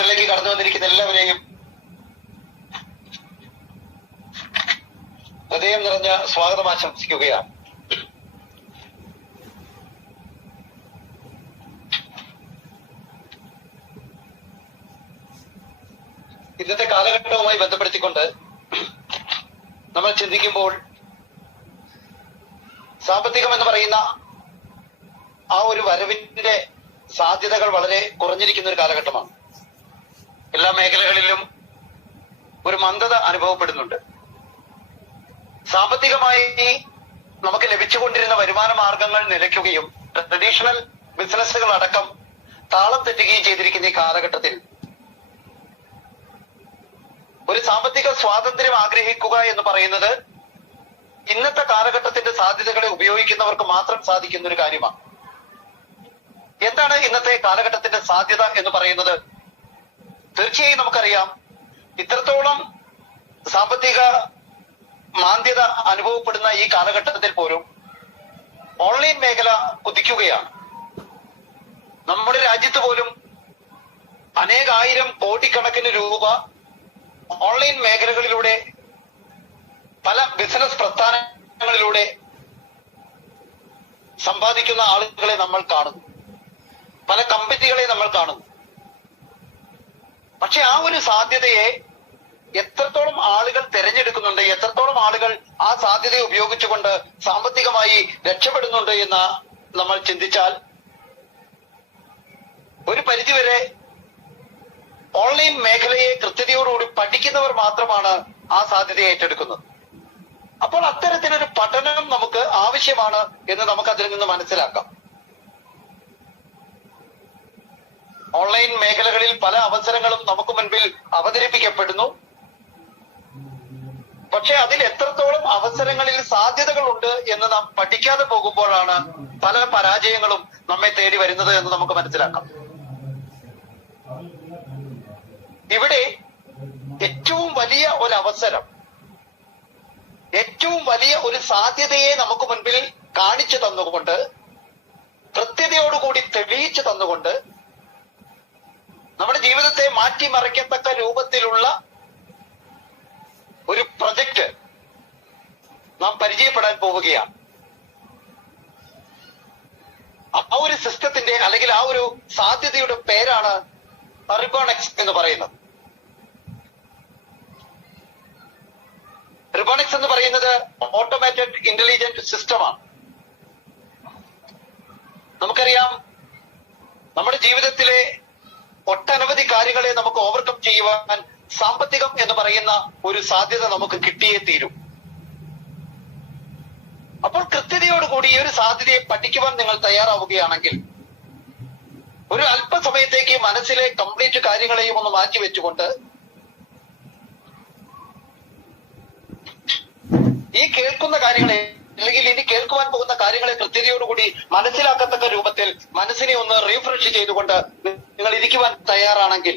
സെഷനിലേക്ക് കടന്നു വന്നിരിക്കുന്ന എല്ലാവരെയും ഹൃദയം നിറഞ്ഞ സ്വാഗതം ആശംസിക്കുകയാണ്. ഇന്നത്തെ കാലഘട്ടവുമായി ബന്ധപ്പെടുത്തിക്കൊണ്ട് നമ്മൾ ചിന്തിക്കുമ്പോൾ സാമ്പത്തികം എന്ന് പറയുന്ന ആ ഒരു വരവിന്റെ സാധ്യതകൾ വളരെ കുറഞ്ഞിരിക്കുന്ന ഒരു കാലഘട്ടമാണ്. എല്ലാ മേഖലകളിലും ഒരു മന്ദത അനുഭവപ്പെടുന്നുണ്ട്. സാമ്പത്തികമായി നമുക്ക് ലഭിച്ചുകൊണ്ടിരുന്ന വരുമാന മാർഗങ്ങൾ നിലയ്ക്കുകയും ട്രഡീഷണൽ ബിസിനസ്സുകൾ അടക്കം താളം തെറ്റുകയും ചെയ്തിരിക്കുന്ന ഈ കാലഘട്ടത്തിൽ ഒരു സാമ്പത്തിക സ്വാതന്ത്ര്യം ആഗ്രഹിക്കുക എന്ന് പറയുന്നത് ഇന്നത്തെ കാലഘട്ടത്തിന്റെ സാധ്യതകളെ ഉപയോഗിക്കുന്നവർക്ക് മാത്രം സാധിക്കുന്ന ഒരു കാര്യമാണ്. എന്താണ് ഇന്നത്തെ കാലഘട്ടത്തിന്റെ സാധ്യത എന്ന് പറയുന്നത്? തീർച്ചയായും നമുക്കറിയാം, ഇത്രത്തോളം സാമ്പത്തിക മാന്ദ്യത അനുഭവപ്പെടുന്ന ഈ കാലഘട്ടത്തിൽ പോലും ഓൺലൈൻ മേഖല കുതിക്കുകയാണ്. നമ്മുടെ രാജ്യത്ത് പോലും അനേകായിരം കോടിക്കണക്കിന് രൂപ ഓൺലൈൻ മേഖലകളിലൂടെ പല ബിസിനസ് പ്രസ്ഥാനങ്ങളിലൂടെ സമ്പാദിക്കുന്ന ആളുകളെ നമ്മൾ കാണുന്നു, പല കമ്പനികളെ നമ്മൾ കാണുന്നു. പക്ഷെ ആ ഒരു സാധ്യതയെ എത്രത്തോളം ആളുകൾ തിരഞ്ഞെടുക്കുന്നുണ്ട്, എത്രത്തോളം ആളുകൾ ആ സാധ്യതയെ ഉപയോഗിച്ചുകൊണ്ട് സാമ്പത്തികമായി രക്ഷപ്പെടുന്നുണ്ട് എന്ന് നമ്മൾ ചിന്തിച്ചാൽ ഒരു പരിധിവരെ ഓൺലൈൻ മേഖലയെ കൃത്യതയോടുകൂടി പഠിക്കുന്നവർ മാത്രമാണ് ആ സാധ്യതയെ ഏറ്റെടുക്കുന്നത്. അപ്പോൾ അത്തരത്തിലൊരു പഠനം നമുക്ക് ആവശ്യമാണ് എന്ന് നമുക്ക് അതിൽ നിന്ന് മനസ്സിലാക്കാം. ഓൺലൈൻ മേഖലകളിൽ പല അവസരങ്ങളും നമുക്ക് മുൻപിൽ അവതരിപ്പിക്കപ്പെടുന്നു. പക്ഷെ അതിൽ എത്രത്തോളം അവസരങ്ങളിൽ സാധ്യതകളുണ്ട് എന്ന് നാം പഠിക്കാതെ പോകുമ്പോഴാണ് പല പരാജയങ്ങളും നമ്മെ തേടി വരുന്നത് എന്ന് നമുക്ക് മനസ്സിലാക്കാം. ഇവിടെ ഏറ്റവും വലിയ ഒരു അവസരം, ഏറ്റവും വലിയ ഒരു സാധ്യതയെ നമുക്ക് മുൻപിൽ കാണിച്ചു തന്നുകൊണ്ട്, കൃത്യതയോടുകൂടി തെളിയിച്ചു തന്നുകൊണ്ട് നമ്മുടെ ജീവിതത്തെ മാറ്റിമറിക്കത്തക്ക രൂപത്തിലുള്ള ഒരു പ്രൊജക്ട് നാം പരിചയപ്പെടാൻ പോവുകയാണ്. ആ ഒരു സിസ്റ്റത്തിന്റെ അല്ലെങ്കിൽ ആ ഒരു സാധ്യതയുടെ പേരാണ് റിബോണിക്സ് എന്ന് പറയുന്നത്. റിബോണിക്സ് എന്ന് പറയുന്നത് ഓട്ടോമേറ്റഡ് ഇന്റലിജന്റ് സിസ്റ്റമാണ്. നമുക്കറിയാം, നമ്മുടെ ജീവിതത്തിലെ ഒട്ടനവധി കാര്യങ്ങളെ നമുക്ക് ഓവർകം ചെയ്യുവാൻ സാമ്പത്തികം എന്ന് പറയുന്ന ഒരു സാധ്യത നമുക്ക് കിട്ടിയേ തീരും. അപ്പോൾ കൃത്യതയോടുകൂടി ഈ ഒരു സാധ്യതയെ പഠിക്കുവാൻ നിങ്ങൾ തയ്യാറാവുകയാണെങ്കിൽ ഒരു അല്പസമയത്തേക്ക് മനസ്സിലെ കംപ്ലീറ്റ് കാര്യങ്ങളെയും ഒന്ന് മാറ്റിവെച്ചുകൊണ്ട് ഈ കേൾക്കുന്ന കാര്യങ്ങളെ അല്ലെങ്കിൽ ഇനി കേൾക്കുവാൻ പോകുന്ന കാര്യങ്ങളെ കൃത്യതയോടുകൂടി മനസ്സിലാക്കത്തക്ക രൂപത്തിൽ മനസ്സിനെ ഒന്ന് റീഫ്രഷ് ചെയ്തുകൊണ്ട് നിങ്ങൾ ഇരിക്കുവാൻ തയ്യാറാണെങ്കിൽ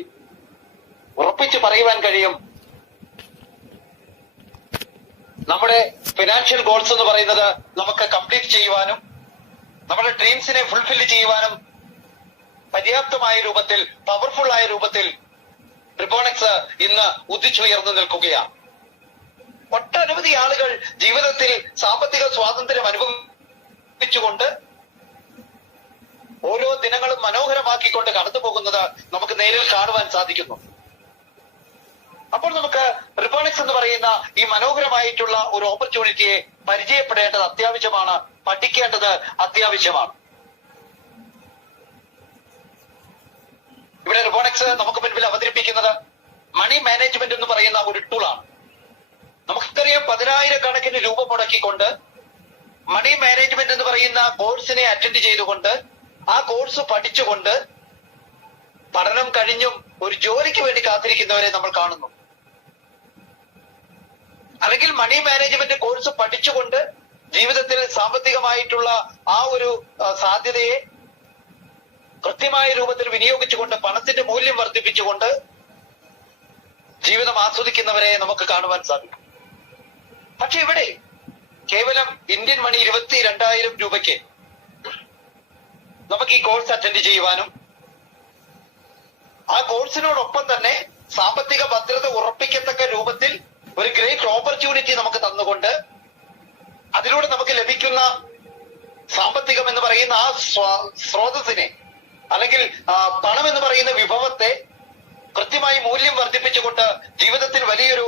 ഉറപ്പിച്ച് പറയുവാൻ കഴിയും, നമ്മുടെ ഫിനാൻഷ്യൽ ഗോൾസ് എന്ന് പറയുന്നത് നമുക്ക് കംപ്ലീറ്റ് ചെയ്യുവാനും നമ്മുടെ ഡ്രീംസിനെ ഫുൾഫിൽ ചെയ്യുവാനും പര്യാപ്തമായ രൂപത്തിൽ, പവർഫുൾ ആയ രൂപത്തിൽ റിബോണിക്സ് ഇന്ന് ഉദിച്ചുയർന്നു നിൽക്കുകയാണ്. ഒട്ടനവധി ആളുകൾ ജീവിതത്തിൽ സാമ്പത്തിക സ്വാതന്ത്ര്യം അനുഭവിച്ചുകൊണ്ട് ഓരോ ദിനങ്ങളും മനോഹരമാക്കിക്കൊണ്ട് കടന്നു പോകുന്നത് നമുക്ക് നേരിൽ കാണുവാൻ സാധിക്കുന്നു. അപ്പോൾ നമുക്ക് റിബോണിക്സ് എന്ന് പറയുന്ന ഈ മനോഹരമായിട്ടുള്ള ഒരു ഓപ്പർച്യൂണിറ്റിയെ പരിചയപ്പെടേണ്ടത് അത്യാവശ്യമാണ്, പഠിക്കേണ്ടത് അത്യാവശ്യമാണ്. ഇവിടെ റിബോണിക്സ് നമുക്ക് മുൻപിൽ അവതരിപ്പിക്കുന്നത് മണി മാനേജ്മെന്റ് എന്ന് പറയുന്ന ഒരു ടൂളാണ്. നമുക്കറിയാം, 10,000 രൂപ മുടക്കിക്കൊണ്ട് മണി മാനേജ്മെന്റ് എന്ന് പറയുന്ന കോഴ്സിനെ അറ്റൻഡ് ചെയ്തുകൊണ്ട് ആ കോഴ്സ് പഠിച്ചുകൊണ്ട് പഠനം കഴിഞ്ഞും ഒരു ജോലിക്ക് വേണ്ടി കാത്തിരിക്കുന്നവരെ നമ്മൾ കാണുന്നു. അല്ലെങ്കിൽ മണി മാനേജ്മെന്റ് കോഴ്സ് പഠിച്ചുകൊണ്ട് ജീവിതത്തിൽ സാമ്പത്തികമായിട്ടുള്ള ആ ഒരു സാധ്യതയെ കൃത്യമായ രൂപത്തിൽ വിനിയോഗിച്ചുകൊണ്ട് പണത്തിന്റെ മൂല്യം വർദ്ധിപ്പിച്ചുകൊണ്ട് ജീവിതം ആസ്വദിക്കുന്നവരെ നമുക്ക് കാണുവാൻ സാധിക്കും. പക്ഷെ ഇവിടെ കേവലം ഇന്ത്യൻ മണി 22,000 രൂപയ്ക്ക് നമുക്ക് ഈ കോഴ്സ് അറ്റൻഡ് ചെയ്യുവാനും ആ കോഴ്സിനോടൊപ്പം തന്നെ സാമ്പത്തിക ഭദ്രത ഉറപ്പിക്കത്തക്ക രൂപത്തിൽ ഒരു ഗ്രേറ്റ് ഓപ്പർച്യൂണിറ്റി നമുക്ക് തന്നുകൊണ്ട് അതിലൂടെ നമുക്ക് ലഭിക്കുന്ന സാമ്പത്തികം എന്ന് പറയുന്ന ആ സ്രോതസ്സിനെ അല്ലെങ്കിൽ പണം എന്ന് പറയുന്ന വിഭവത്തെ കൃത്യമായി മൂല്യം വർദ്ധിപ്പിച്ചുകൊണ്ട് ജീവിതത്തിൽ വലിയൊരു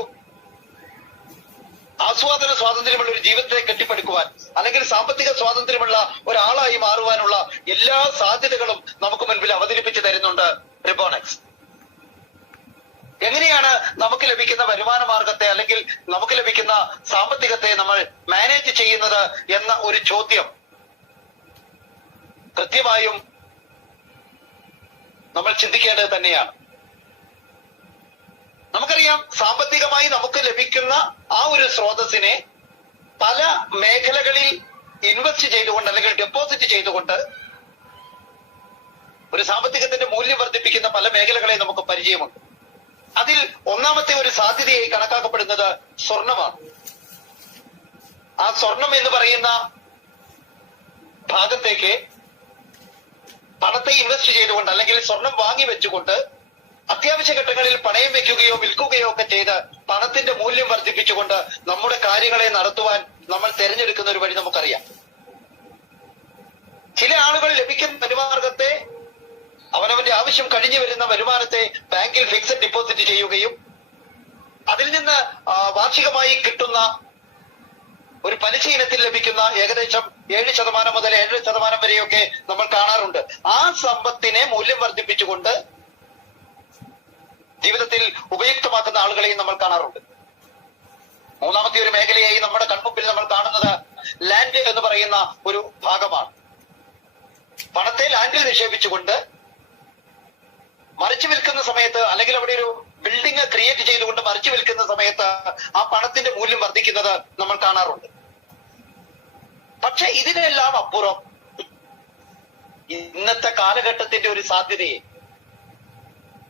ആസ്വാദന സ്വാതന്ത്ര്യമുള്ള ഒരു ജീവിതത്തെ കെട്ടിപ്പടുക്കുവാൻ അല്ലെങ്കിൽ സാമ്പത്തിക സ്വാതന്ത്ര്യമുള്ള ഒരാളായി മാറുവാനുള്ള എല്ലാ സാധ്യതകളും നമുക്ക് മുൻപിൽ അവതരിപ്പിച്ചു തരുന്നുണ്ട് റിബോണെക്സ്. എങ്ങനെയാണ് നമുക്ക് ലഭിക്കുന്ന വരുമാന മാർഗത്തെ അല്ലെങ്കിൽ നമുക്ക് ലഭിക്കുന്ന സാമ്പത്തികത്തെ നമ്മൾ മാനേജ് ചെയ്യുന്നത് എന്ന ഒരു ചോദ്യം കൃത്യമായും നമ്മൾ ചിന്തിക്കേണ്ടത് തന്നെയാണ്. നമുക്കറിയാം, സാമ്പത്തികമായി നമുക്ക് ലഭിക്കുന്ന ആ ഒരു സ്രോതസ്സിനെ പല മേഖലകളിൽ ഇൻവെസ്റ്റ് ചെയ്തുകൊണ്ട് അല്ലെങ്കിൽ ഡെപ്പോസിറ്റ് ചെയ്തുകൊണ്ട് ഒരു സാമ്പത്തികത്തിന്റെ മൂല്യം വർദ്ധിപ്പിക്കുന്ന പല മേഖലകളെ നമുക്ക് പരിചയമുണ്ട്. അതിൽ ഒന്നാമത്തെ ഒരു സാധ്യതയായി കണക്കാക്കപ്പെടുന്നത് സ്വർണമാണ്. ആ സ്വർണം എന്ന് പറയുന്ന ഭാഗത്തേക്ക് പണത്തെ ഇൻവെസ്റ്റ് ചെയ്തുകൊണ്ട് അല്ലെങ്കിൽ സ്വർണം വാങ്ങി വെച്ചുകൊണ്ട് അത്യാവശ്യ ഘട്ടങ്ങളിൽ പണയം വെക്കുകയോ വിൽക്കുകയോ ഒക്കെ ചെയ്ത് പണത്തിന്റെ മൂല്യം വർദ്ധിപ്പിച്ചുകൊണ്ട് നമ്മുടെ കാര്യങ്ങളെ നടത്തുവാൻ നമ്മൾ തിരഞ്ഞെടുക്കുന്ന ഒരു വഴി നമുക്കറിയാം. ചില ആളുകൾ ലഭിക്കുന്ന വരുമാനത്തെ അവനവന്റെ ആവശ്യം കഴിഞ്ഞു വരുന്ന വരുമാനത്തെ ബാങ്കിൽ ഫിക്സഡ് ഡിപ്പോസിറ്റ് ചെയ്യുകയും അതിൽ നിന്ന് വാർഷികമായി കിട്ടുന്ന ഒരു പലിശ ഇനത്തിൽ ലഭിക്കുന്ന ഏകദേശം 7% മുതൽ 7% വരെയൊക്കെ നമ്മൾ കാണാറുണ്ട്. ആ സമ്പത്തിനെ മൂല്യം വർദ്ധിപ്പിച്ചുകൊണ്ട് ജീവിതത്തിൽ ഉപയുക്തമാക്കുന്ന ആളുകളെയും നമ്മൾ കാണാറുണ്ട്. മൂന്നാമത്തെ ഒരു മേഖലയായി നമ്മുടെ കൺമുമ്പിൽ നമ്മൾ കാണുന്നത് ലാൻഡ് എന്ന് പറയുന്ന ഒരു ഭാഗമാണ്. പണത്തെ ലാൻഡിൽ നിക്ഷേപിച്ചുകൊണ്ട് മറിച്ചു വിൽക്കുന്ന സമയത്ത് അല്ലെങ്കിൽ അവിടെ ഒരു ബിൽഡിംഗ് ക്രിയേറ്റ് ചെയ്തുകൊണ്ട് മറിച്ചു വിൽക്കുന്ന സമയത്ത് ആ പണത്തിന്റെ മൂല്യം വർദ്ധിക്കുന്നത് നമ്മൾ കാണാറുണ്ട്. പക്ഷെ ഇതിനെല്ലാം അപ്പുറം ഇന്നത്തെ കാലഘട്ടത്തിന്റെ ഒരു സാധ്യതയെ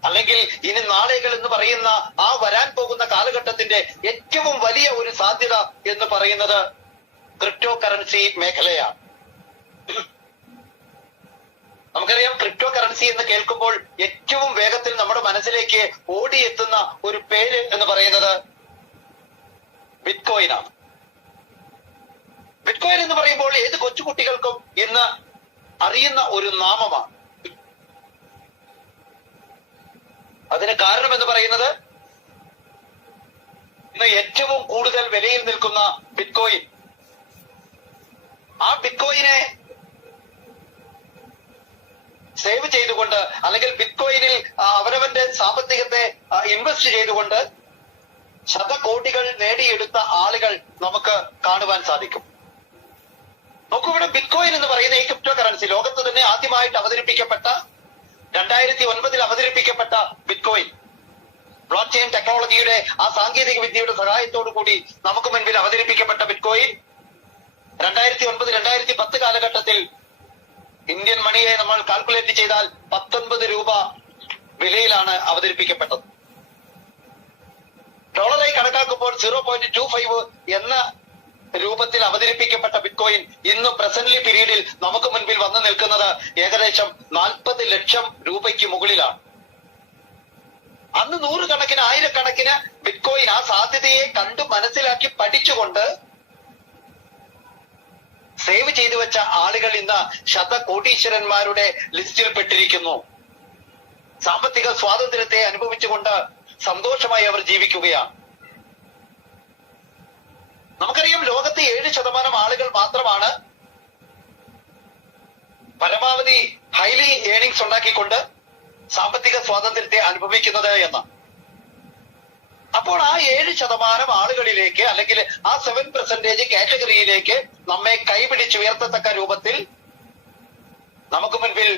അല്ലെങ്കിൽ ഇനി നാളുകൾ എന്ന് പറയുന്ന ആ വരാൻ പോകുന്ന കാലഘട്ടത്തിന്റെ ഏറ്റവും വലിയ ഒരു സാധ്യത എന്ന് പറയുന്നത് ക്രിപ്റ്റോ കറൻസി മേഖലയാണ്. നമുക്കറിയാം, ക്രിപ്റ്റോ കറൻസി എന്ന് കേൾക്കുമ്പോൾ ഏറ്റവും വേഗത്തിൽ നമ്മുടെ മനസ്സിലേക്ക് ഓടിയെത്തുന്ന ഒരു പേര് എന്ന് പറയുന്നത് ബിറ്റ്കോയിൻ ആണ്. ബിറ്റ്കോയിൻ എന്ന് പറയുമ്പോൾ ഏത് കൊച്ചുകുട്ടികൾക്കും ഇന്ന് അറിയുന്ന ഒരു നാമമാണ്. അതിന് കാരണം എന്ന് പറയുന്നത് ഇന്ന് ഏറ്റവും കൂടുതൽ വിലയിൽ നിൽക്കുന്ന ബിറ്റ്കോയിൻ, ആ ബിറ്റ്കോയിനെ സേവ് ചെയ്തുകൊണ്ട് അല്ലെങ്കിൽ ബിറ്റ്കോയിനിൽ അവരവന്റെ സാമ്പത്തികത്തെ ഇൻവെസ്റ്റ് ചെയ്തുകൊണ്ട് ശതകോടികൾ നേടിയെടുത്ത ആളുകൾ നമുക്ക് കാണുവാൻ സാധിക്കും. നോക്കൂ, ഇവിടെ ബിറ്റ്കോയിൻ എന്ന് പറയുന്ന ഈ ക്രിപ്റ്റോ കറൻസി ലോകത്ത് തന്നെ ആദ്യമായിട്ട് അവതരിപ്പിക്കപ്പെട്ട 2009 അവതരിപ്പിക്കപ്പെട്ട ബിറ്റ്കോയിൻ ബ്ലോക്ക് ചെയിൻ ടെക്നോളജിയുടെ ആ സാങ്കേതിക വിദ്യയുടെ സഹായത്തോടു കൂടി നമുക്ക് മുൻപിൽ അവതരിപ്പിക്കപ്പെട്ട ബിറ്റ്കോയിൻ 2009-2010 കാലഘട്ടത്തിൽ ഇന്ത്യൻ മണിയെ നമ്മൾ കാൽക്കുലേറ്റ് ചെയ്താൽ 19 രൂപ വിലയിലാണ് അവതരിപ്പിക്കപ്പെട്ടത്. ഡോളറായി കണക്കാക്കുമ്പോൾ 0.25 എന്ന രൂപത്തിൽ അവതരിപ്പിക്കപ്പെട്ട ബിറ്റ്കോയിൻ ഇന്ന് പ്രസന്റ്ലി പീരീഡിൽ നമുക്ക് മുൻപിൽ വന്നു നിൽക്കുന്നത് ഏകദേശം 40 ലക്ഷം രൂപയ്ക്ക് മുകളിലാണ്. അന്ന് നൂറുകണക്കിന് ആയിരക്കണക്കിന് ബിറ്റ്കോയിൻ ആ സാധ്യതയെ കണ്ടു മനസ്സിലാക്കി പഠിച്ചുകൊണ്ട് സേവ് ചെയ്തു വെച്ച ആളുകൾ ഇന്ന് ശതകോടീശ്വരന്മാരുടെ ലിസ്റ്റിൽ പെട്ടിരിക്കുന്നു. സാമ്പത്തിക സ്വാതന്ത്ര്യത്തെ അനുഭവിച്ചുകൊണ്ട് സന്തോഷമായി അവർ ജീവിക്കുകയാണ്. നമുക്കറിയാം, ലോകത്തെ 7% ആളുകൾ മാത്രമാണ് പരമാവധി ഹൈലി ഏണിങ്സ് ഉണ്ടാക്കിക്കൊണ്ട് സാമ്പത്തിക സ്വാതന്ത്ര്യത്തെ അനുഭവിക്കുന്നത് എന്ന്. അപ്പോൾ ആ 7% ആളുകളിലേക്ക് അല്ലെങ്കിൽ ആ 7% കാറ്റഗറിയിലേക്ക് നമ്മെ കൈപിടിച്ചുയർത്തത്തക്ക രൂപത്തിൽ നമുക്ക് മുൻപിൽ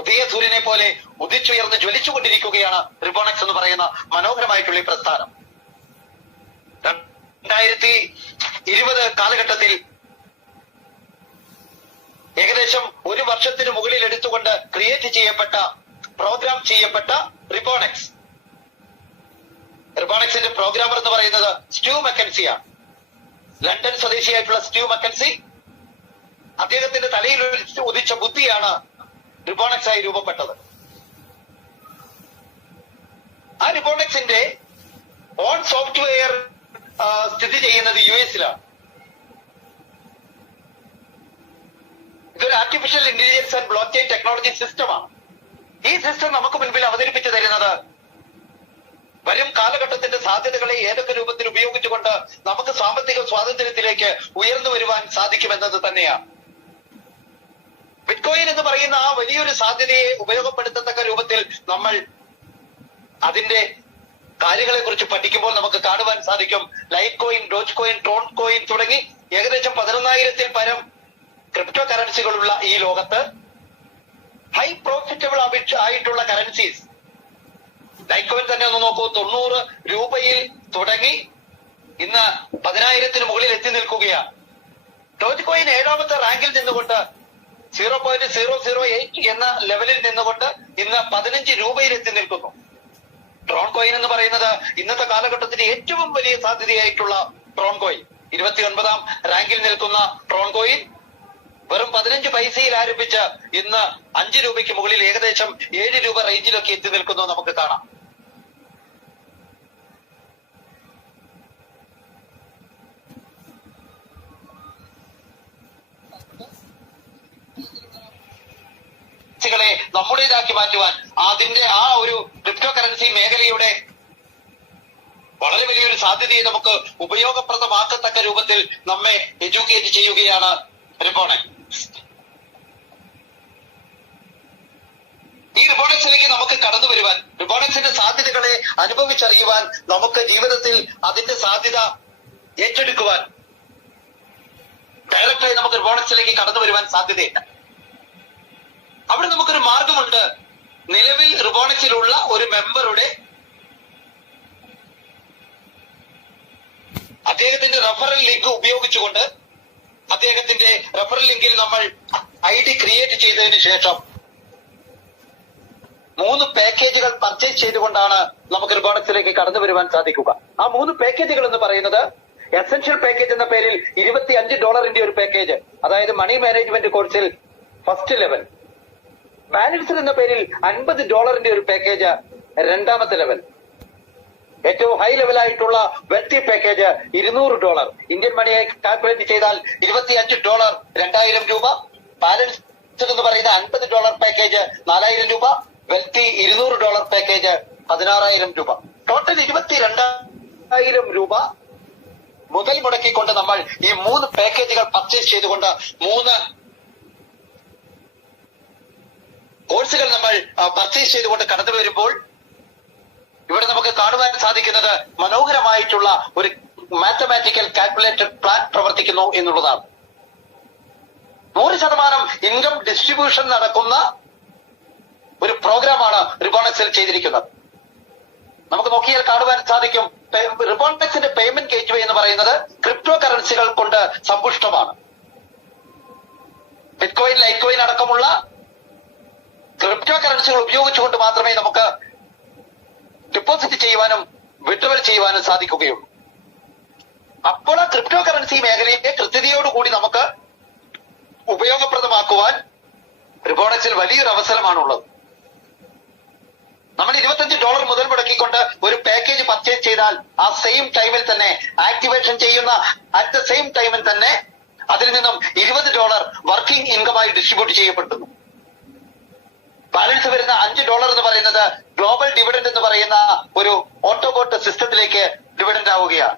ഉദയ സൂര്യനെ പോലെ ഉദിച്ചുയർന്ന് ജ്വലിച്ചുകൊണ്ടിരിക്കുകയാണ് റിബോണെക്സ് എന്ന് പറയുന്ന മനോഹരമായിട്ടുള്ള ഈ പ്രസ്ഥാനം. 2020 കാലഘട്ടത്തിൽ ഏകദേശം 1 വർഷത്തിന് മുകളിൽ എടുത്തുകൊണ്ട് ക്രിയേറ്റ് ചെയ്യപ്പെട്ട പ്രോഗ്രാം ചെയ്യപ്പെട്ട റിബോണെക്സിന്റെ പ്രോഗ്രാമർ എന്ന് പറയുന്നത് സ്റ്റ്യൂ മക്കൻസിയാണ്. ലണ്ടൻ സ്വദേശിയായിട്ടുള്ള സ്റ്റ്യൂ മക്കൻസി, അദ്ദേഹത്തിന്റെ തലയിൽ ഉദിച്ച ബുദ്ധിയാണ് റിബോണെക്സ് ആയി രൂപപ്പെട്ടത്. ആ റിബോണെക്സിന്റെ ഓൺ സോഫ്റ്റ്വെയർ സ്ഥിതി ചെയ്യുന്നത് US-ലാണ്. ഇതൊരു artificial intelligence and block chain technology സിസ്റ്റമാണ്. ഈ സിസ്റ്റം നമുക്ക് മുൻപിൽ അവതരിപ്പിച്ചു തരുന്നത് വരും കാലഘട്ടത്തിന്റെ സാധ്യതകളെ ഏതൊക്കെ രൂപത്തിൽ ഉപയോഗിച്ചുകൊണ്ട് നമുക്ക് സാമ്പത്തിക സ്വാതന്ത്ര്യത്തിലേക്ക് ഉയർന്നു വരുവാൻ സാധിക്കുമെന്നത് തന്നെയാണ്. ബിറ്റ്കോയിൻ എന്ന് പറയുന്ന ആ വലിയൊരു സാധ്യതയെ ഉപയോഗപ്പെടുത്തത്തക്ക രൂപത്തിൽ നമ്മൾ അതിന്റെ കാര്യങ്ങളെ കുറിച്ച് പഠിക്കുമ്പോൾ നമുക്ക് കാണുവാൻ സാധിക്കും. Light coin, Doge coin, Tron coin തുടങ്ങി ഏകദേശം 11,000-ൽ പരം ക്രിപ്റ്റോ കറൻസികളുള്ള ഈ ലോകത്ത് ഹൈ പ്രോഫിറ്റബിൾ ആയിട്ടുള്ള കറൻസീസ്, ലൈറ്റ് കോയിൻ തന്നെ ഒന്ന് നോക്കൂ, 90 രൂപയിൽ തുടങ്ങി ഇന്ന് 10,000-ന് മുകളിൽ എത്തി നിൽക്കുകയാണ്. ഡോജ് കോയിൻ 7ാമത്തെ റാങ്കിൽ നിന്നുകൊണ്ട് 0.008 എന്ന ലെവലിൽ നിന്നുകൊണ്ട് ഇന്ന് 15 രൂപയിൽ എത്തി നിൽക്കുന്നു. ട്രോൺ കോയിൻ എന്ന് പറയുന്നത് ഇന്നത്തെ കാലഘട്ടത്തിന്റെ ഏറ്റവും വലിയ സാധ്യതയായിട്ടുള്ള ട്രോൺ കോയിൻ, 29ാം റാങ്കിൽ നിൽക്കുന്ന ട്രോൺ കോയിൻ വെറും 15 പൈസയിൽ ആരംഭിച്ച് ഇന്ന് 5 രൂപയ്ക്ക് മുകളിൽ ഏകദേശം 7 രൂപ റേഞ്ചിലൊക്കെ എത്തി നിൽക്കുന്നു നമുക്ക് കാണാം. കളെ നമ്മുടേതാക്കി മാറ്റുവാൻ അതിന്റെ ആ ഒരു ക്രിപ്റ്റോ കറൻസി മേഖലയുടെ വളരെ വലിയൊരു സാധ്യതയെ നമുക്ക് ഉപയോഗപ്രദമാക്കത്തക്ക രൂപത്തിൽ നമ്മെ എഡ്യൂക്കേറ്റ് ചെയ്യുകയാണ് റിബോണെക്സ്. ഈ റിബോണെക്സിലേക്ക് നമുക്ക് കടന്നു വരുവാൻ, റിബോണെക്സിന്റെ സാധ്യതകളെ അനുഭവിച്ചറിയുവാൻ, നമുക്ക് ജീവിതത്തിൽ അതിന്റെ സാധ്യത ഏറ്റെടുക്കുവാൻ ഡയറക്റ്റായി നമുക്ക് റിബോണെക്സിലേക്ക് കടന്നു വരുവാൻ സാധ്യതയില്ല. അവിടെ നമുക്കൊരു മാർഗമുണ്ട്. നിലവിൽ റിബോണെക്സിലുള്ള ഒരു മെമ്പറുടെ അദ്ദേഹത്തിന്റെ റെഫറൽ ലിങ്ക് ഉപയോഗിച്ചുകൊണ്ട് അദ്ദേഹത്തിന്റെ റെഫറൽ ലിങ്കിൽ നമ്മൾ ID ക്രിയേറ്റ് ചെയ്തതിന് ശേഷം 3 പാക്കേജുകൾ പർച്ചേസ് ചെയ്തുകൊണ്ടാണ് നമുക്ക് റിബോണെക്സിലേക്ക് കടന്നു വരുവാൻ സാധിക്കുക. ആ 3 പാക്കേജുകൾ എന്ന് പറയുന്നത് എസെൻഷ്യൽ പാക്കേജ് എന്ന പേരിൽ $25 ഒരു പാക്കേജ്, അതായത് മണി മാനേജ്മെന്റ് കോഴ്സിൽ ഫസ്റ്റ് ലെവൽ. ബാലൻസർ എന്ന പേരിൽ $50 ഒരു പാക്കേജ്, 2ാമത്തെ ലെവൽ. ഏറ്റവും ഹൈ ലെവലായിട്ടുള്ള വെൽത്തി പാക്കേജ് $200. ഇന്ത്യൻ മണിയായി കാൽക്കുലേറ്റ് ചെയ്താൽ $25, 2000 രൂപ. ബാലൻസർ എന്ന് പറയുന്ന $50 പാക്കേജ് 4000 രൂപ. വെൽത്തി $200 പാക്കേജ് 16,000 രൂപ. ടോട്ടൽ 22,000 രൂപ മുതൽ മുടക്കിക്കൊണ്ട് നമ്മൾ ഈ 3 പാക്കേജുകൾ പർച്ചേസ് ചെയ്തുകൊണ്ട് 3 കോഴ്സുകൾ നമ്മൾ പർച്ചേസ് ചെയ്തുകൊണ്ട് കടന്നു വരുമ്പോൾ ഇവിടെ നമുക്ക് കാണുവാൻ സാധിക്കുന്നത് മനോഹരമായിട്ടുള്ള ഒരു മാത്തമാറ്റിക്കൽ കാൽക്കുലേറ്റഡ് പ്ലാൻ പ്രവർത്തിക്കുന്നു എന്നുള്ളതാണ്. 100% ഇൻകം ഡിസ്ട്രിബ്യൂഷൻ നടക്കുന്ന ഒരു പ്രോഗ്രാമാണ് റിബോണെക്സിൽ ചെയ്തിരിക്കുന്നത്. നമുക്ക് നോക്കിയാൽ കാണുവാൻ സാധിക്കും. റിബോണെക്സിന്റെ പേയ്മെന്റ് ഗേറ്റ്വേ എന്ന് പറയുന്നത് ക്രിപ്റ്റോ കറൻസികൾ കൊണ്ട് സമ്പുഷ്ടമാണ്. ബിറ്റ്കോയിൻ, ലൈറ്റ് കോയിൻ അടക്കമുള്ള ക്രിപ്റ്റോ കറൻസികൾ ഉപയോഗിച്ചുകൊണ്ട് മാത്രമേ നമുക്ക് ഡെപ്പോസിറ്റ് ചെയ്യുവാനും വിഡ്രോവൽ ചെയ്യുവാനും സാധിക്കുകയുള്ളൂ. അപ്പോൾ ആ ക്രിപ്റ്റോ കറൻസി മേഖലയെ കൃത്യതയോടുകൂടി നമുക്ക് ഉപയോഗപ്രദമാക്കുവാൻ റിബോണെക്സിൽ വലിയൊരു അവസരമാണുള്ളത്. നമ്മൾ $25 മുതൽ മുടക്കിക്കൊണ്ട് ഒരു പാക്കേജ് പർച്ചേസ് ചെയ്താൽ ആ സെയിം ടൈമിൽ തന്നെ ആക്ടിവേഷൻ ചെയ്യുന്ന അറ്റ് ദ സെയിം ടൈമിൽ തന്നെ അതിൽ നിന്നും $20 വർക്കിംഗ് ഇൻകമായി ഡിസ്ട്രിബ്യൂട്ട് ചെയ്യപ്പെടുന്നു. ബാലൻസ് വരുന്ന $5 എന്ന് പറയുന്നത് ഗ്ലോബൽ ഡിവിഡൻഡ് എന്ന് പറയുന്ന ഒരു ഓട്ടോബോട്ട് സിസ്റ്റത്തിലേക്ക് ഡിവിഡൻഡ് ആവുകയാണ്.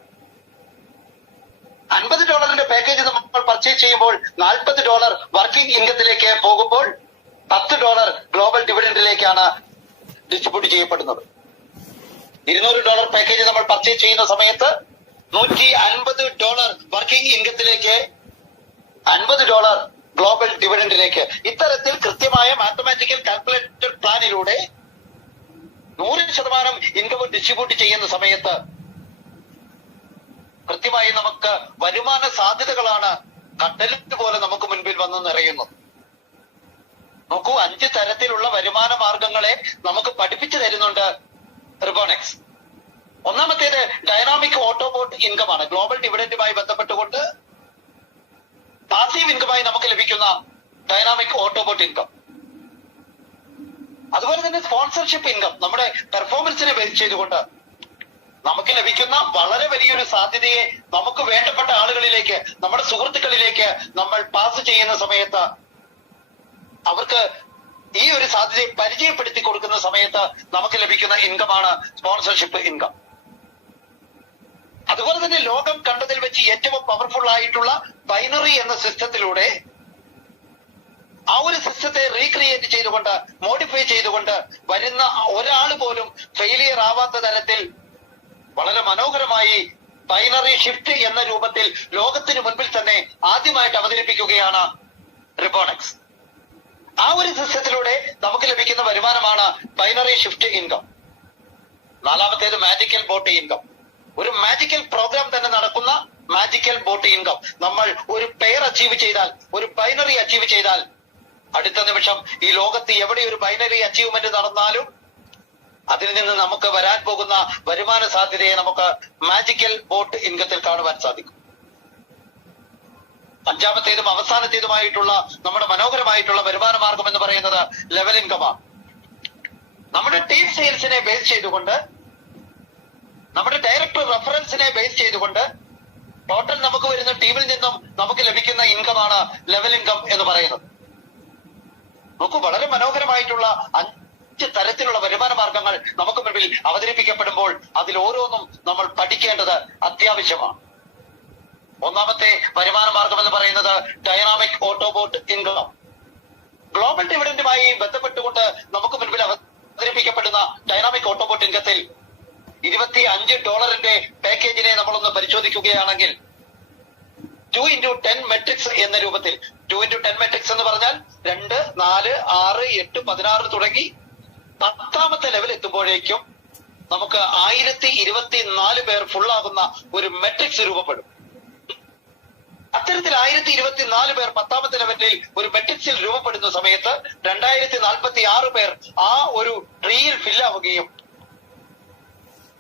$50 പാക്കേജ് നമ്മൾ പർച്ചേസ് ചെയ്യുമ്പോൾ $40 വർക്കിംഗ് ഇൻകത്തിലേക്ക് പോകുമ്പോൾ $10 ഗ്ലോബൽ ഡിവിഡൻഡിലേക്കാണ് ഡിസ്ട്രിബ്യൂട്ട് ചെയ്യപ്പെടുന്നത്. $200 പാക്കേജ് നമ്മൾ പർച്ചേസ് ചെയ്യുന്ന സമയത്ത് $150 വർക്കിംഗ് ഇൻകത്തിലേക്ക്, $50 ഗ്ലോബൽ ഡിവിഡൻഡിലേക്ക്. ഇത്തരത്തിൽ കൃത്യമായ മാത്തമാറ്റിക്കൽ കാൽക്കുലേറ്റഡ് പ്ലാനിലൂടെ 100% ഇൻകം ഡിസ്ട്രിബ്യൂട്ട് ചെയ്യുന്ന സമയത്ത് കൃത്യമായി നമുക്ക് വരുമാന സാധ്യതകളാണ് കടലിട്ട് പോലെ നമുക്ക് മുൻപിൽ വന്ന് നിറയുന്നത്. നോക്കൂ, 5 തരത്തിലുള്ള വരുമാന മാർഗങ്ങളെ നമുക്ക് പഠിപ്പിച്ചു തരുന്നുണ്ട് റിബോണെക്സ്. ഒന്നാമത്തേത് ഡൈനാമിക് ഓട്ടോബോട്ട് ഇൻകം ആണ്. ഗ്ലോബൽ ഡിവിഡൻഡുമായി ബന്ധപ്പെട്ടുകൊണ്ട് പാസീവ് ഇൻകമായി നമുക്ക് ലഭിക്കുന്ന ഡൈനാമിക് ഓട്ടോബോട്ട് ഇൻകം. അതുപോലെ തന്നെ സ്പോൺസർഷിപ്പ് ഇൻകം, നമ്മുടെ പെർഫോമൻസിനെ ബേസ് ചെയ്തുകൊണ്ട് നമുക്ക് ലഭിക്കുന്ന വളരെ വലിയൊരു സാധ്യതയെ നമുക്ക് വേണ്ടപ്പെട്ട ആളുകളിലേക്ക്, നമ്മുടെ സുഹൃത്തുക്കളിലേക്ക് നമ്മൾ പാസ് ചെയ്യുന്ന സമയത്ത് അവർക്ക് ഈ ഒരു സാധ്യതയെ പരിചയപ്പെടുത്തി കൊടുക്കുന്ന സമയത്ത് നമുക്ക് ലഭിക്കുന്ന ഇൻകമാണ് സ്പോൺസർഷിപ്പ് ഇൻകം. അതുപോലെ തന്നെ ലോകം കണ്ടതിൽ വെച്ച് ഏറ്റവും പവർഫുൾ ആയിട്ടുള്ള ബൈനറി എന്ന സിസ്റ്റത്തിലൂടെ ആ ഒരു സിസ്റ്റത്തെ റീക്രിയേറ്റ് ചെയ്തുകൊണ്ട്, മോഡിഫൈ ചെയ്തുകൊണ്ട് വരുന്ന ഒരാൾ പോലും ഫെയിലിയർ ആവാത്ത തരത്തിൽ വളരെ മനോഹരമായി ബൈനറി ഷിഫ്റ്റ് എന്ന രൂപത്തിൽ ലോകത്തിന് മുൻപിൽ തന്നെ ആദ്യമായിട്ട് അവതരിപ്പിക്കുകയാണ് റിബോണെക്സ്. ആ ഒരു സിസ്റ്റത്തിലൂടെ നമുക്ക് ലഭിക്കുന്ന വരുമാനമാണ് ബൈനറി ഷിഫ്റ്റ് ഇൻകം. നാലാമത്തേത് മാജിക്കൽ ബോട്ട് ഇൻകം. ഒരു മാജിക്കൽ പ്രോഗ്രാം തന്നെ നടക്കുന്ന മാജിക്കൽ ബോട്ട് ഇൻകം. നമ്മൾ ഒരു പെയർ അച്ചീവ് ചെയ്താൽ, ഒരു ബൈനറി അച്ചീവ് ചെയ്താൽ, അടുത്ത നിമിഷം ഈ ലോകത്ത് എവിടെ ഒരു ബൈനറി അച്ചീവ്മെന്റ് നടന്നാലും അതിൽ നിന്ന് നമുക്ക് വരാൻ പോകുന്ന വരുമാന സാധ്യതയെ നമുക്ക് മാജിക്കൽ ബോട്ട് ഇൻകത്തിൽ കാണുവാൻ സാധിക്കും. അഞ്ചാമത്തേതും അവസാനത്തേതുമായിട്ടുള്ള നമ്മുടെ മനോഹരമായിട്ടുള്ള വരുമാന മാർഗം എന്ന് പറയുന്നത് ലെവൽ ഇൻകമാണ്. നമ്മുടെ ടീം സെയിൽസിനെ ബേസ് ചെയ്തുകൊണ്ട്, നമ്മുടെ ഡയറക്ടർ റെഫറൻസിനെ ബേസ് ചെയ്തുകൊണ്ട് ടോട്ടൽ നമുക്ക് വരുന്ന ടീമിൽ നിന്നും നമുക്ക് ലഭിക്കുന്ന ഇൻകമാണ് ലെവൽ ഇൻകം എന്ന് പറയുന്നത്. നമുക്ക് വളരെ മനോഹരമായിട്ടുള്ള 5 തരത്തിലുള്ള വരുമാന മാർഗങ്ങൾ നമുക്ക് മുൻപിൽ അവതരിപ്പിക്കപ്പെടുമ്പോൾ അതിൽ ഓരോന്നും നമ്മൾ പഠിക്കേണ്ടത് അത്യാവശ്യമാണ്. ഒന്നാമത്തെ വരുമാന മാർഗം എന്ന് പറയുന്നത് ഡൈനാമിക് ഓട്ടോബോട്ട് ഇൻകം. ഗ്ലോബൽ ഡിവിഡന്റുമായി ബന്ധപ്പെട്ടുകൊണ്ട് നമുക്ക് മുൻപിൽ അവതരിപ്പിക്കപ്പെടുന്ന ഡൈനാമിക് ഓട്ടോബോട്ട് ഇൻകത്തിൽ $25 പാക്കേജിനെ നമ്മളൊന്ന് പരിശോധിക്കുകയാണെങ്കിൽ 2x10 മെട്രിക്സ് എന്ന രൂപത്തിൽ, 2x10 മെട്രിക്സ് എന്ന് പറഞ്ഞാൽ 2, 4, 6, 8, 16 തുടങ്ങി 10ാമത്തെ ലെവൽ എത്തുമ്പോഴേക്കും നമുക്ക് 1024 പേർ ഫുള്ളാകുന്ന ഒരു മെട്രിക്സ് രൂപപ്പെടും. അത്തരത്തിൽ 1024 പേർ 10ാമത്തെ ലെവലിൽ ഒരു മെട്രിക്സിൽ രൂപപ്പെടുന്ന സമയത്ത് 2046 പേർ ആ ഒരു ട്രീയിൽ ഫില്ലാവുകയും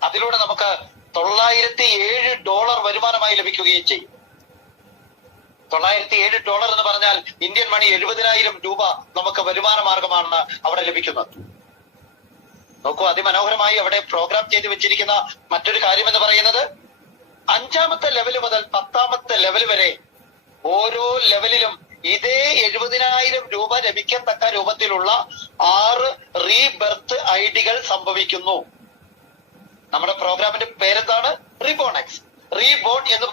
അതിലൂടെ നമുക്ക് $907 വരുമാനമായി ലഭിക്കുകയും ചെയ്യും. $907 എന്ന് പറഞ്ഞാൽ ഇന്ത്യൻ മണി 70,000 രൂപ നമുക്ക് വരുമാന മാർഗമാണ് അവിടെ ലഭിക്കുന്നത്. നോക്കൂ, അതിമനോഹരമായി അവിടെ പ്രോഗ്രാം ചെയ്ത് വെച്ചിരിക്കുന്ന മറ്റൊരു കാര്യം എന്ന് പറയുന്നത് 5ാമത്തെ ലെവൽ മുതൽ 10ാമത്തെ ലെവൽ വരെ ഓരോ ലെവലിലും ഇതേ 70,000 രൂപ ലഭിക്കത്തക്ക രൂപത്തിലുള്ള 6 റീബർത്ത് ഐഡികൾ സംഭവിക്കുന്നു. നമ്മുടെ പ്രോഗ്രാമിന്റെ പേരെന്താണ്? റിബോണെക്സ്. റീബോൺ എന്ന്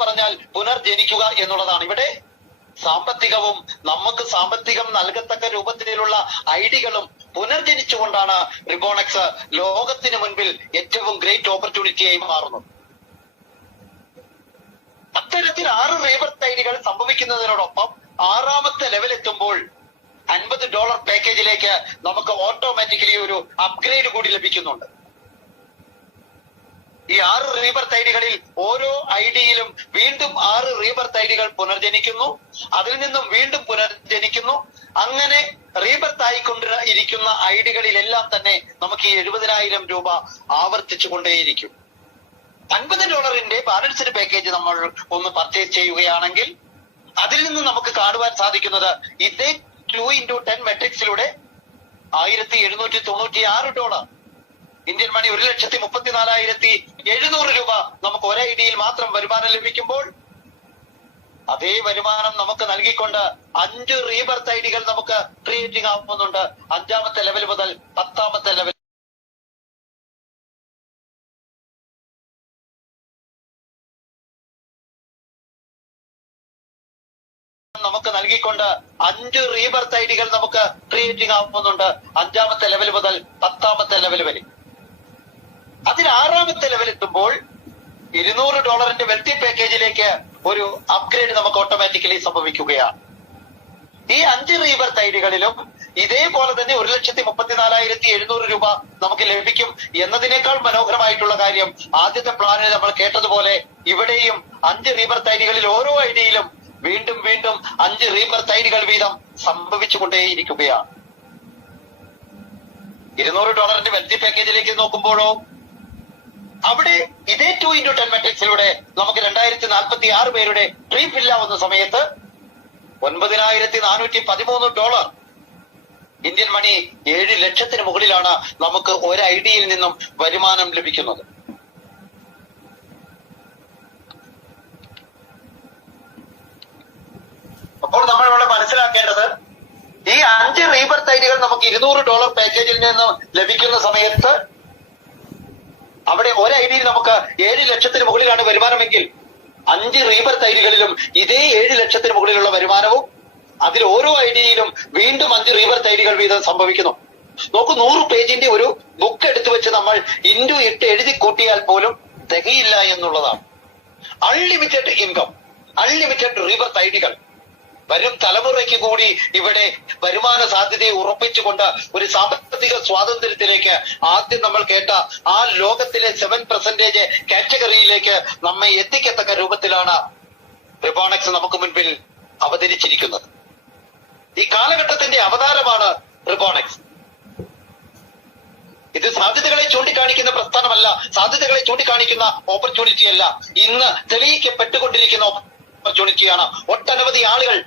പറഞ്ഞാൽ പുനർജനിക്കുക എന്നുള്ളതാണ്. ഇവിടെ സാമ്പത്തികവും നമുക്ക് സാമ്പത്തികം നൽകത്തക്ക രൂപത്തിലുള്ള ഐഡികളും പുനർജനിച്ചുകൊണ്ടാണ് റിബോണെക്സ് ലോകത്തിന് മുൻപിൽ ഏറ്റവും ഗ്രേറ്റ് ഓപ്പർച്യൂണിറ്റിയായി മാറുന്നത്. അത്തരത്തിൽ 6 റീബർത്ത് ഐഡികൾ സംഭവിക്കുന്നതിനോടൊപ്പം 6ാമത്തെ ലെവൽ എത്തുമ്പോൾ $50 പാക്കേജിലേക്ക് നമുക്ക് ഓട്ടോമാറ്റിക്കലി ഒരു അപ്ഗ്രേഡ് കൂടി ലഭിക്കുന്നുണ്ട്. ഈ 6 റീബർത്ത് ഐഡികളിൽ ഓരോ ഐഡിയിലും വീണ്ടും 6 റീബർത്ത് ഐഡികൾ പുനർജനിക്കുന്നു, അതിൽ നിന്നും വീണ്ടും പുനർജനിക്കുന്നു. അങ്ങനെ റീബർത്ത് ആയിക്കൊണ്ടിരിക്കുന്ന ഐഡികളിലെല്ലാം തന്നെ നമുക്ക് ഈ 70,000 രൂപ ആവർത്തിച്ചു കൊണ്ടേയിരിക്കും. $50 ബാലൻസ്ഡ് പാക്കേജ് നമ്മൾ ഒന്ന് പർച്ചേസ് ചെയ്യുകയാണെങ്കിൽ അതിൽ നിന്ന് നമുക്ക് കാണുവാൻ സാധിക്കുന്നത് ഇതേ 2x10 മെട്രിക്സിലൂടെ $1,796, ഇന്ത്യൻ മണി 1,34,700 രൂപ നമുക്ക് ഒരു ഐഡിയിൽ മാത്രം വരുമാനം ലഭിക്കുമ്പോൾ അതേ വരുമാനം നമുക്ക് നൽകിക്കൊണ്ട് 5 റീബർത്ത് ഐഡികൾ നമുക്ക് ക്രിയേറ്റിംഗ് ആവുന്നുണ്ട്. 5ാമത്തെ ലെവൽ മുതൽ 10ാമത്തെ ലെവൽ നമുക്ക് നൽകിക്കൊണ്ട് 5 റീബർത്ത് ഐഡികൾ നമുക്ക് ക്രിയേറ്റിംഗ് ആവുന്നുണ്ട്. 5ാമത്തെ ലെവൽ മുതൽ 10ാമത്തെ ലെവൽ വരെ. അതിൽ 6ാമത്തെ ലെവൽ എത്തുമ്പോൾ $200 വെൽത്തി പാക്കേജിലേക്ക് ഒരു അപ്ഗ്രേഡ് നമുക്ക് ഓട്ടോമാറ്റിക്കലി സംഭവിക്കുകയാണ്. ഈ 5 റീബർത്ത് ഐഡികളിലും ഇതേപോലെ തന്നെ 1,34,700 രൂപ നമുക്ക് ലഭിക്കും എന്നതിനേക്കാൾ മനോഹരമായിട്ടുള്ള കാര്യം, ആദ്യത്തെ പ്ലാനിൽ നമ്മൾ കേട്ടതുപോലെ ഇവിടെയും 5 റീബർത്ത് ഐഡികളിൽ ഓരോ ഐഡിയിലും വീണ്ടും വീണ്ടും 5 റീബർത്ത് ഐഡികൾ വീതം സംഭവിച്ചുകൊണ്ടേയിരിക്കുകയാണ്. $200 വെൽത്തി പാക്കേജിലേക്ക് നോക്കുമ്പോഴോ അവിടെ ഇതേ 2x10 മെട്രിക്സിലൂടെ നമുക്ക് 2046 പേരുടെ ട്രീ ഫില്ലാവുന്ന സമയത്ത് $9,413 ഇന്ത്യൻ മണി 7 ലക്ഷത്തിന് മുകളിലാണ് നമുക്ക് ഒരു ഐഡിയിൽ നിന്നും വരുമാനം ലഭിക്കുന്നത്. അപ്പോൾ നമ്മൾ ഇവിടെ മനസ്സിലാക്കേണ്ടത്, ഈ 5 റീബർത്ത് ഐഡികൾ നമുക്ക് $200 പാക്കേജിൽ നിന്ന് ലഭിക്കുന്ന സമയത്ത് അവിടെ ഒരു ഐഡിയിൽ നമുക്ക് 7 ലക്ഷത്തിന് മുകളിലാണ് വരുമാനമെങ്കിൽ 5 റീബർത്ത് ഐഡികളിലും ഇതേ 7 ലക്ഷത്തിന് മുകളിലുള്ള വരുമാനവും, അതിൽ ഓരോ ഐഡിയിലും വീണ്ടും 5 റീബർത്ത് ഐഡികൾ വീതം സംഭവിക്കുന്നു. നോക്കൂ, 100 പേജിന്റെ ഒരു ബുക്ക് എടുത്തു വെച്ച് നമ്മൾ ഇൻഡു 8 എഴുതി കൂട്ടിയാൽ പോലും തികയില്ല എന്നുള്ളതാണ്. അൺലിമിറ്റഡ് ഇൻകം, അൺലിമിറ്റഡ് റീബർത്ത് ഐഡികൾ. വരും തലമുറയ്ക്ക് കൂടി ഇവിടെ വരുമാന സാധ്യതയെ ഉറപ്പിച്ചുകൊണ്ട് ഒരു സാമ്പത്തിക സ്വാതന്ത്ര്യത്തിലേക്ക് ആദ്യം നമ്മൾ കേട്ട ആ ലോകത്തിലെ 7% കാറ്റഗറിയിലേക്ക് നമ്മെ എത്തിക്കത്തക്ക രൂപത്തിലാണ് റിബോണെക്സ് നമുക്ക് മുൻപിൽ അവതരിച്ചിരിക്കുന്നത്. ഈ കാലഘട്ടത്തിന്റെ അവതാരമാണ് റിബോണെക്സ്. ഇത് സാധ്യതകളെ ചൂണ്ടിക്കാണിക്കുന്ന പ്രസ്ഥാനമല്ല, സാധ്യതകളെ ചൂണ്ടിക്കാണിക്കുന്ന ഓപ്പർച്യൂണിറ്റി അല്ല, ഇന്ന് തെളിയിക്കപ്പെട്ടുകൊണ്ടിരിക്കുന്ന ഓപ്പർച്യൂണിറ്റിയാണ്. ഒട്ടനവധി ആളുകൾ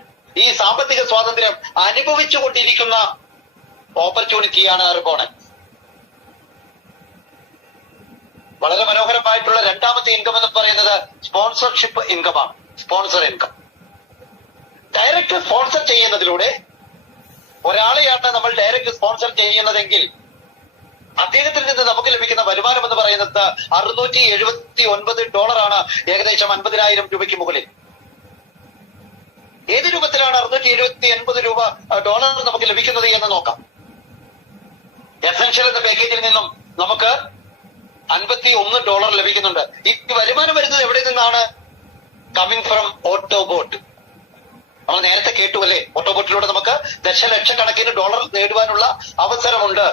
ഈ സാമ്പത്തിക സ്വാതന്ത്ര്യം അനുഭവിച്ചുകൊണ്ടിരിക്കുന്ന ഓപ്പർച്യൂണിറ്റിയാണ് റിബോണെക്സ്. വളരെ മനോഹരമായിട്ടുള്ള രണ്ടാമത്തെ ഇൻകം എന്ന് പറയുന്നത് സ്പോൺസർഷിപ്പ് ഇൻകമാണ്. Sponsor income. ഡയറക്റ്റ് സ്പോൺസർ ചെയ്യുന്നതിലൂടെ ഒരാളെയാണ് നമ്മൾ ഡയറക്റ്റ് സ്പോൺസർ ചെയ്യുന്നതെങ്കിൽ അദ്ദേഹത്തിൽ നിന്ന് നമുക്ക് ലഭിക്കുന്ന വരുമാനം എന്ന് പറയുന്നത് $679, ഏകദേശം 50,000 രൂപയ്ക്ക് മുകളിൽ. ഏത് രൂപത്തിലാണ് $679 നമുക്ക് ലഭിക്കുന്നത് എന്ന് നോക്കാം. എസൻഷ്യൽ എന്ന പാക്കേജിൽ നിന്നും നമുക്ക് $51 ലഭിക്കുന്നുണ്ട്. ഈ വരുമാനം വരുന്നത് എവിടെ നിന്നാണ്? Coming from Autobot. നമ്മൾ നേരത്തെ കേട്ടു അല്ലേ, ഓട്ടോബോട്ടിലൂടെ നമുക്ക് ദശലക്ഷക്കണക്കിന് ഡോളർ നേടുവാനുള്ള അവസരമുണ്ട്.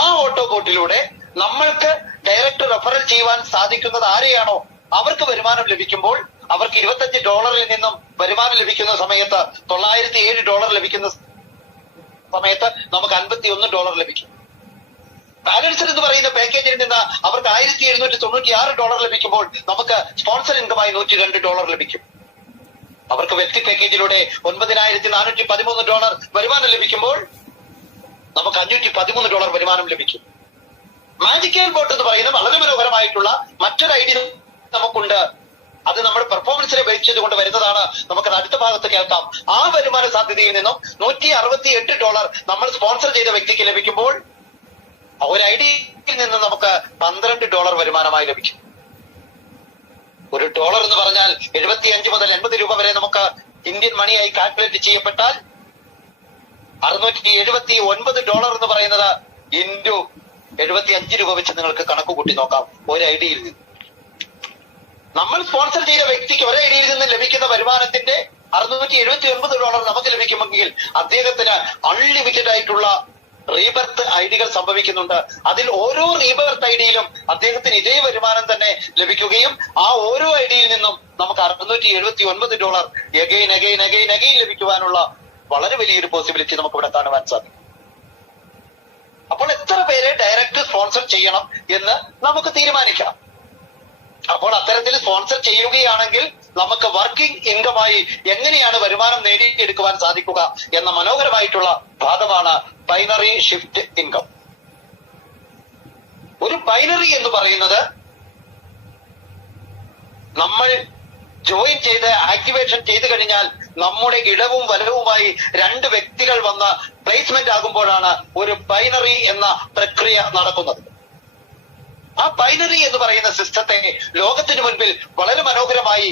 ആ ഓട്ടോബോട്ടിലൂടെ നമ്മൾക്ക് ഡയറക്റ്റ് റെഫറൽ ചെയ്യുവാൻ സാധിക്കുന്നത് ആരെയാണോ അവർക്ക് വരുമാനം ലഭിക്കുമ്പോൾ, അവർക്ക് $25 നിന്നും വരുമാനം ലഭിക്കുന്ന സമയത്ത് $907 ലഭിക്കുന്ന സമയത്ത് നമുക്ക് $51 ലഭിക്കും. ബാലൻസർ എന്ന് പറയുന്ന പാക്കേജിൽ നിന്ന് അവർക്ക് $1796 ലഭിക്കുമ്പോൾ നമുക്ക് സ്പോൺസർ ഇൻകമായി $102 ലഭിക്കും. അവർക്ക് വ്യക്തി പാക്കേജിലൂടെ $9413 വരുമാനം ലഭിക്കുമ്പോൾ നമുക്ക് $513 വരുമാനം ലഭിക്കും. മാജിക്കൽ ബോട്ട് എന്ന് പറയുന്ന വളരെ മനോഹരമായിട്ടുള്ള മറ്റൊരു ഐഡിയ നമുക്കുണ്ട്. അത് നമ്മുടെ പെർഫോമൻസിനെ ബേസ് ചെയ്തുകൊണ്ട് വരുന്നതാണ്. നമുക്കത് അടുത്ത ഭാഗത്ത് കേൾക്കാം. ആ വരുമാന സാധ്യതയിൽ നിന്നും $168 നമ്മൾ സ്പോൺസർ ചെയ്ത വ്യക്തിക്ക് ലഭിക്കുമ്പോൾ ഒരു ഐഡിയയിൽ നിന്ന് നമുക്ക് $12 വരുമാനമായി ലഭിക്കും. $1 എന്ന് പറഞ്ഞാൽ 75 മുതൽ 80 രൂപ വരെ നമുക്ക് ഇന്ത്യൻ മണിയായി കാൽക്കുലേറ്റ് ചെയ്യപ്പെട്ടാൽ $679 എന്ന് പറയുന്നത് ഇൻറ്റു 75 രൂപ വെച്ച് നിങ്ങൾക്ക് കണക്ക് കൂട്ടി നോക്കാം. ഒരു ഐഡിയയിൽ നിന്ന് നമ്മൾ സ്പോൺസർ ചെയ്ത വ്യക്തിക്ക് ഒരു ഐഡിയയിൽ നിന്ന് ലഭിക്കുന്ന വരുമാനത്തിന്റെ $679 നമുക്ക് ലഭിക്കുമെങ്കിൽ അദ്ദേഹത്തിന് അൺലിമിറ്റഡ് ആയിട്ടുള്ള റീബർത്ത് ഐഡികൾ സംഭവിക്കുന്നുണ്ട്. അതിൽ ഓരോ റീബർത്ത് ഐഡിയിലും അദ്ദേഹത്തിന് ഇതേ വരുമാനം തന്നെ ലഭിക്കുകയും ആ ഓരോ ഐഡിയിൽ നിന്നും നമുക്ക് $679 അഗൈൻ ലഭിക്കുവാനുള്ള വളരെ വലിയൊരു പോസിബിലിറ്റി നമുക്ക് ഇവിടെ കാണുവാൻ സാധിക്കും. അപ്പോൾ എത്ര പേരെ ഡയറക്റ്റ് സ്പോൺസർ ചെയ്യണം എന്ന് നമുക്ക് തീരുമാനിക്കാം. അപ്പോൾ അത്തരത്തിൽ സ്പോൺസർ ചെയ്യുകയാണെങ്കിൽ നമുക്ക് വർക്കിംഗ് ഇൻകമായി എങ്ങനെയാണ് വരുമാനം നേടിയെടുക്കുവാൻ സാധിക്കുക എന്ന മനോഹരമായിട്ടുള്ള വാദമാണ് ബൈനറി ഷിഫ്റ്റ് ഇൻകം. ഒരു ബൈനറി എന്ന് പറയുന്നത് നമ്മൾ ജോയിൻ ചെയ്ത് ആക്ടിവേഷൻ ചെയ്തു കഴിഞ്ഞാൽ നമ്മുടെ ഇടവും വലവുമായി 2 വ്യക്തികൾ വന്ന് പ്ലേസ്മെന്റ് ആകുമ്പോഴാണ് ഒരു ബൈനറി എന്ന പ്രക്രിയ നടക്കുന്നത്. ആ ബൈനറി എന്ന് പറയുന്ന സിസ്റ്റത്തെ ലോകത്തിന് മുൻപിൽ വളരെ മനോഹരമായി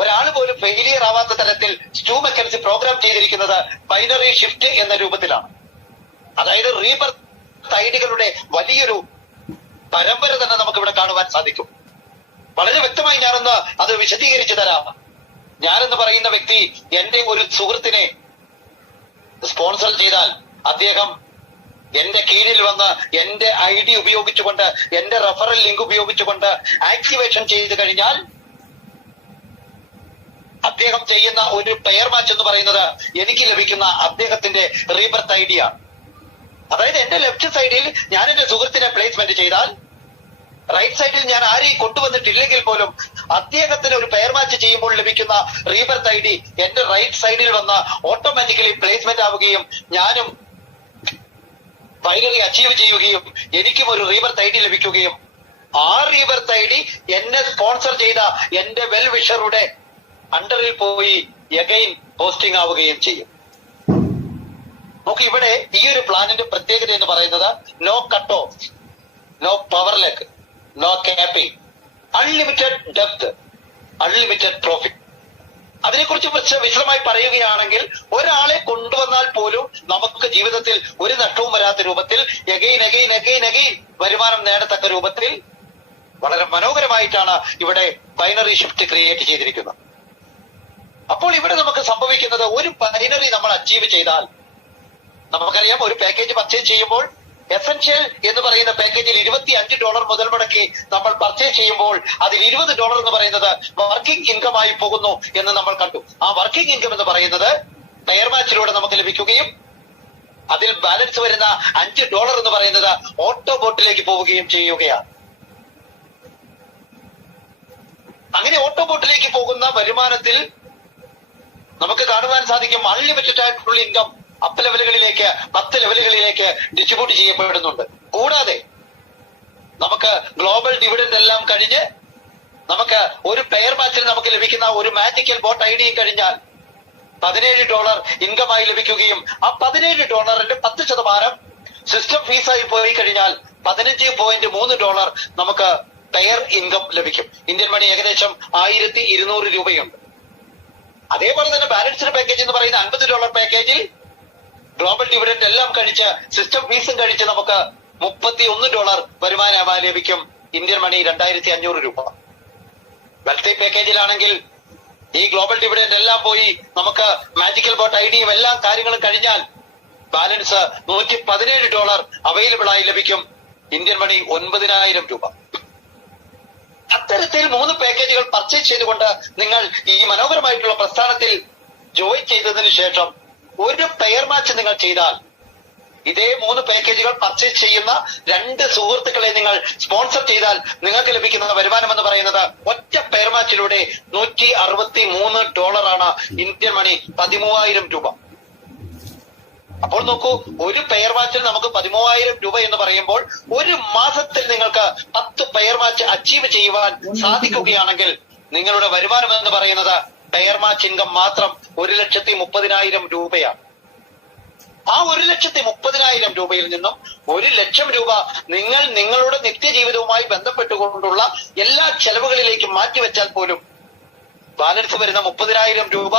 ഒരാൾ പോലും ഫെയിലിയർ ആവാത്ത തരത്തിൽ സ്റ്റൂ മെക്കൻസി പ്രോഗ്രാം ചെയ്തിരിക്കുന്നത് ബൈനറി ഷിഫ്റ്റ് എന്ന രൂപത്തിലാണ്. അതായത് റീബർത്ത് ഐഡികളുടെ വലിയൊരു പരമ്പര തന്നെ നമുക്ക് ഇവിടെ കാണുവാൻ സാധിക്കും. വളരെ വ്യക്തമായി ഞാനൊന്ന് അത് വിശദീകരിച്ചു തരാം. ഞാനെന്ന് പറയുന്ന വ്യക്തി എന്റെ ഒരു സുഹൃത്തിനെ സ്പോൺസർ ചെയ്താൽ അദ്ദേഹം എന്റെ കീഴിൽ വന്ന് എന്റെ ID ഉപയോഗിച്ചുകൊണ്ട് എന്റെ റെഫറൽ ലിങ്ക് ഉപയോഗിച്ചുകൊണ്ട് ആക്ടിവേഷൻ ചെയ്ത് കഴിഞ്ഞാൽ അദ്ദേഹം ചെയ്യുന്ന ഒരു പെയർ മാച്ച് എന്ന് പറയുന്നത് എനിക്ക് ലഭിക്കുന്ന അദ്ദേഹത്തിന്റെ റീബർത്ത് ഐഡിയ. അതായത് എന്റെ ലെഫ്റ്റ് സൈഡിൽ ഞാൻ എന്റെ സുഹൃത്തിനെ പ്ലേസ്മെന്റ് ചെയ്താൽ റൈറ്റ് സൈഡിൽ ഞാൻ ആരെയും കൊണ്ടുവന്നിട്ടില്ലെങ്കിൽ പോലും അദ്ദേഹത്തിന് ഒരു പെയർ മാച്ച് ചെയ്യുമ്പോൾ ലഭിക്കുന്ന റീബർത്ത് ID എന്റെ റൈറ്റ് സൈഡിൽ വന്ന് ഓട്ടോമാറ്റിക്കലി പ്ലേസ്മെന്റ് ആവുകയും ഞാനും ബൈനറി അച്ചീവ് ചെയ്യുകയും എനിക്കും ഒരു റീബർത്ത് ഐ ഡി ലഭിക്കുകയും ആ റീബർത്ത് ഐ ഡി എന്നെ സ്പോൺസർ ചെയ്ത എന്റെ വെൽ വിഷറുടെ അണ്ടറിൽ പോയി എഗൈൻ പോസ്റ്റിംഗ് ആവുകയും ചെയ്യും. നമുക്ക് ഇവിടെ ഈ ഒരു പ്ലാനിന്റെ പ്രത്യേകത എന്ന് പറയുന്നത് no cut off, no power leg, no capping, unlimited depth, unlimited profit. അതിനെക്കുറിച്ച് വിശദമായി പറയുകയാണെങ്കിൽ ഒരാളെ കൊണ്ടുവന്നാൽ പോലും നമുക്ക് ജീവിതത്തിൽ ഒരു നഷ്ടവും വരാത്ത രൂപത്തിൽ എഗെയിൻ എഗെയിൻ എഗെയിൻ എഗെയിൻ വരുമാനം നേടത്തക്ക രൂപത്തിൽ വളരെ മനോഹരമായിട്ടാണ് ഇവിടെ ബൈനറി ഷിഫ്റ്റ് ക്രിയേറ്റ് ചെയ്തിരിക്കുന്നത്. അപ്പോൾ ഇവിടെ നമുക്ക് സംഭവിക്കുന്നത്, ഒരു ബൈനറി നമ്മൾ അച്ചീവ് ചെയ്താൽ, നമുക്കറിയാം ഒരു പാക്കേജ് പർച്ചേസ് ചെയ്യുമ്പോൾ എസൻഷ്യൽ എന്ന് പറയുന്ന പാക്കേജിൽ $25 മുതൽ മുടക്കി നമ്മൾ പർച്ചേസ് ചെയ്യുമ്പോൾ അതിൽ $20 എന്ന് പറയുന്നത് വർക്കിംഗ് ഇൻകം ആയി പോകുന്നു എന്ന് നമ്മൾ കണ്ടു. ആ വർക്കിംഗ് ഇൻകം എന്ന് പറയുന്നത് പെയർ മാച്ചിലൂടെ നമുക്ക് ലഭിക്കുകയും അതിൽ ബാലൻസ് വരുന്ന $5 എന്ന് പറയുന്നത് ഓട്ടോ ബോട്ടിലേക്ക് പോവുകയും ചെയ്യുകയാണ്. അങ്ങനെ ഓട്ടോ ബോട്ടിലേക്ക് പോകുന്ന വരുമാനത്തിൽ നമുക്ക് കാണുവാൻ സാധിക്കും അൺലിമിറ്റഡ് ആയിട്ടുള്ള ഇൻകം അപ്പ് ലെവലുകളിലേക്ക് 10 ലെവലുകളിലേക്ക് ഡിസ്ട്രിബ്യൂട്ട് ചെയ്യപ്പെടുന്നുണ്ട്. കൂടാതെ നമുക്ക് ഗ്ലോബൽ ഡിവിഡൻഡ് എല്ലാം കഴിഞ്ഞ് നമുക്ക് ഒരു പെയർ മാച്ചിൽ നമുക്ക് ലഭിക്കുന്ന ഒരു മാജിക്കൽ ബോട്ട് ഐഡിയും കഴിഞ്ഞാൽ $17 ഇൻകമായി ലഭിക്കുകയും ആ $17ന്റെ 10% സിസ്റ്റം ഫീസായി പോയി കഴിഞ്ഞാൽ $15.3 നമുക്ക് പെയർ ഇൻകം ലഭിക്കും. ഇന്ത്യൻ മണി ഏകദേശം 1200 രൂപയുണ്ട്. അതേപോലെ തന്നെ ബാലൻസ്ഡ് പാക്കേജ് എന്ന് പറയുന്ന $50 പാക്കേജിൽ ഗ്ലോബൽ ഡിവിഡൻഡ് എല്ലാം കഴിച്ച് സിസ്റ്റം ഫീസും കഴിച്ച് നമുക്ക് $31 വരുമാനമായി ലഭിക്കും. ഇന്ത്യൻ മണി 2500 രൂപ. വെൽത്തി പാക്കേജിലാണെങ്കിൽ ഈ ഗ്ലോബൽ ഡിവിഡൻഡ് എല്ലാം പോയി നമുക്ക് മാജിക്കൽ ബോട്ട് ഐഡിയും എല്ലാ കാര്യങ്ങളും കഴിഞ്ഞാൽ ബാലൻസ് $117 അവൈലബിൾ ആയി ലഭിക്കും. ഇന്ത്യൻ മണി 9000 രൂപ. അത്തരത്തിൽ 3 പാക്കേജുകൾ പർച്ചേസ് ചെയ്തുകൊണ്ട് നിങ്ങൾ ഈ മനോഹരമായിട്ടുള്ള പ്രസ്ഥാനത്തിൽ ജോയിൻ ചെയ്തതിനു ശേഷം ഒരു പെയർ മാച്ച് നിങ്ങൾ ചെയ്താൽ, ഇതേ 3 പാക്കേജുകൾ പർച്ചേസ് ചെയ്യുന്ന 2 സുഹൃത്തുക്കളെ നിങ്ങൾ സ്പോൺസർ ചെയ്താൽ നിങ്ങൾക്ക് ലഭിക്കുന്ന വരുമാനം എന്ന് പറയുന്നത് ഒറ്റ പെയർ മാച്ചിലൂടെ $163 ആണ്. ഇന്ത്യൻ മണി 13000 രൂപ. അപ്പോൾ നോക്കൂ, ഒരു പെയർ മാച്ചിൽ നമുക്ക് 13000 രൂപ എന്ന് പറയുമ്പോൾ ഒരു മാസത്തിൽ നിങ്ങൾക്ക് 10 പെയർ മാച്ച് അച്ചീവ് ചെയ്യുവാൻ സാധിക്കുകയാണെങ്കിൽ നിങ്ങളുടെ വരുമാനം എന്ന് പറയുന്നത് പെയർ മാച്ച് ഇൻകം മാത്രം 1,30,000 രൂപയാണ്. ആ 1,30,000 രൂപയിൽ നിന്നും 1,00,000 രൂപ നിങ്ങൾ നിങ്ങളുടെ നിത്യജീവിതവുമായി ബന്ധപ്പെട്ടുകൊണ്ടുള്ള എല്ലാ ചെലവുകളിലേക്കും മാറ്റിവെച്ചാൽ പോലും ബാലൻസ് വരുന്ന 30,000 രൂപ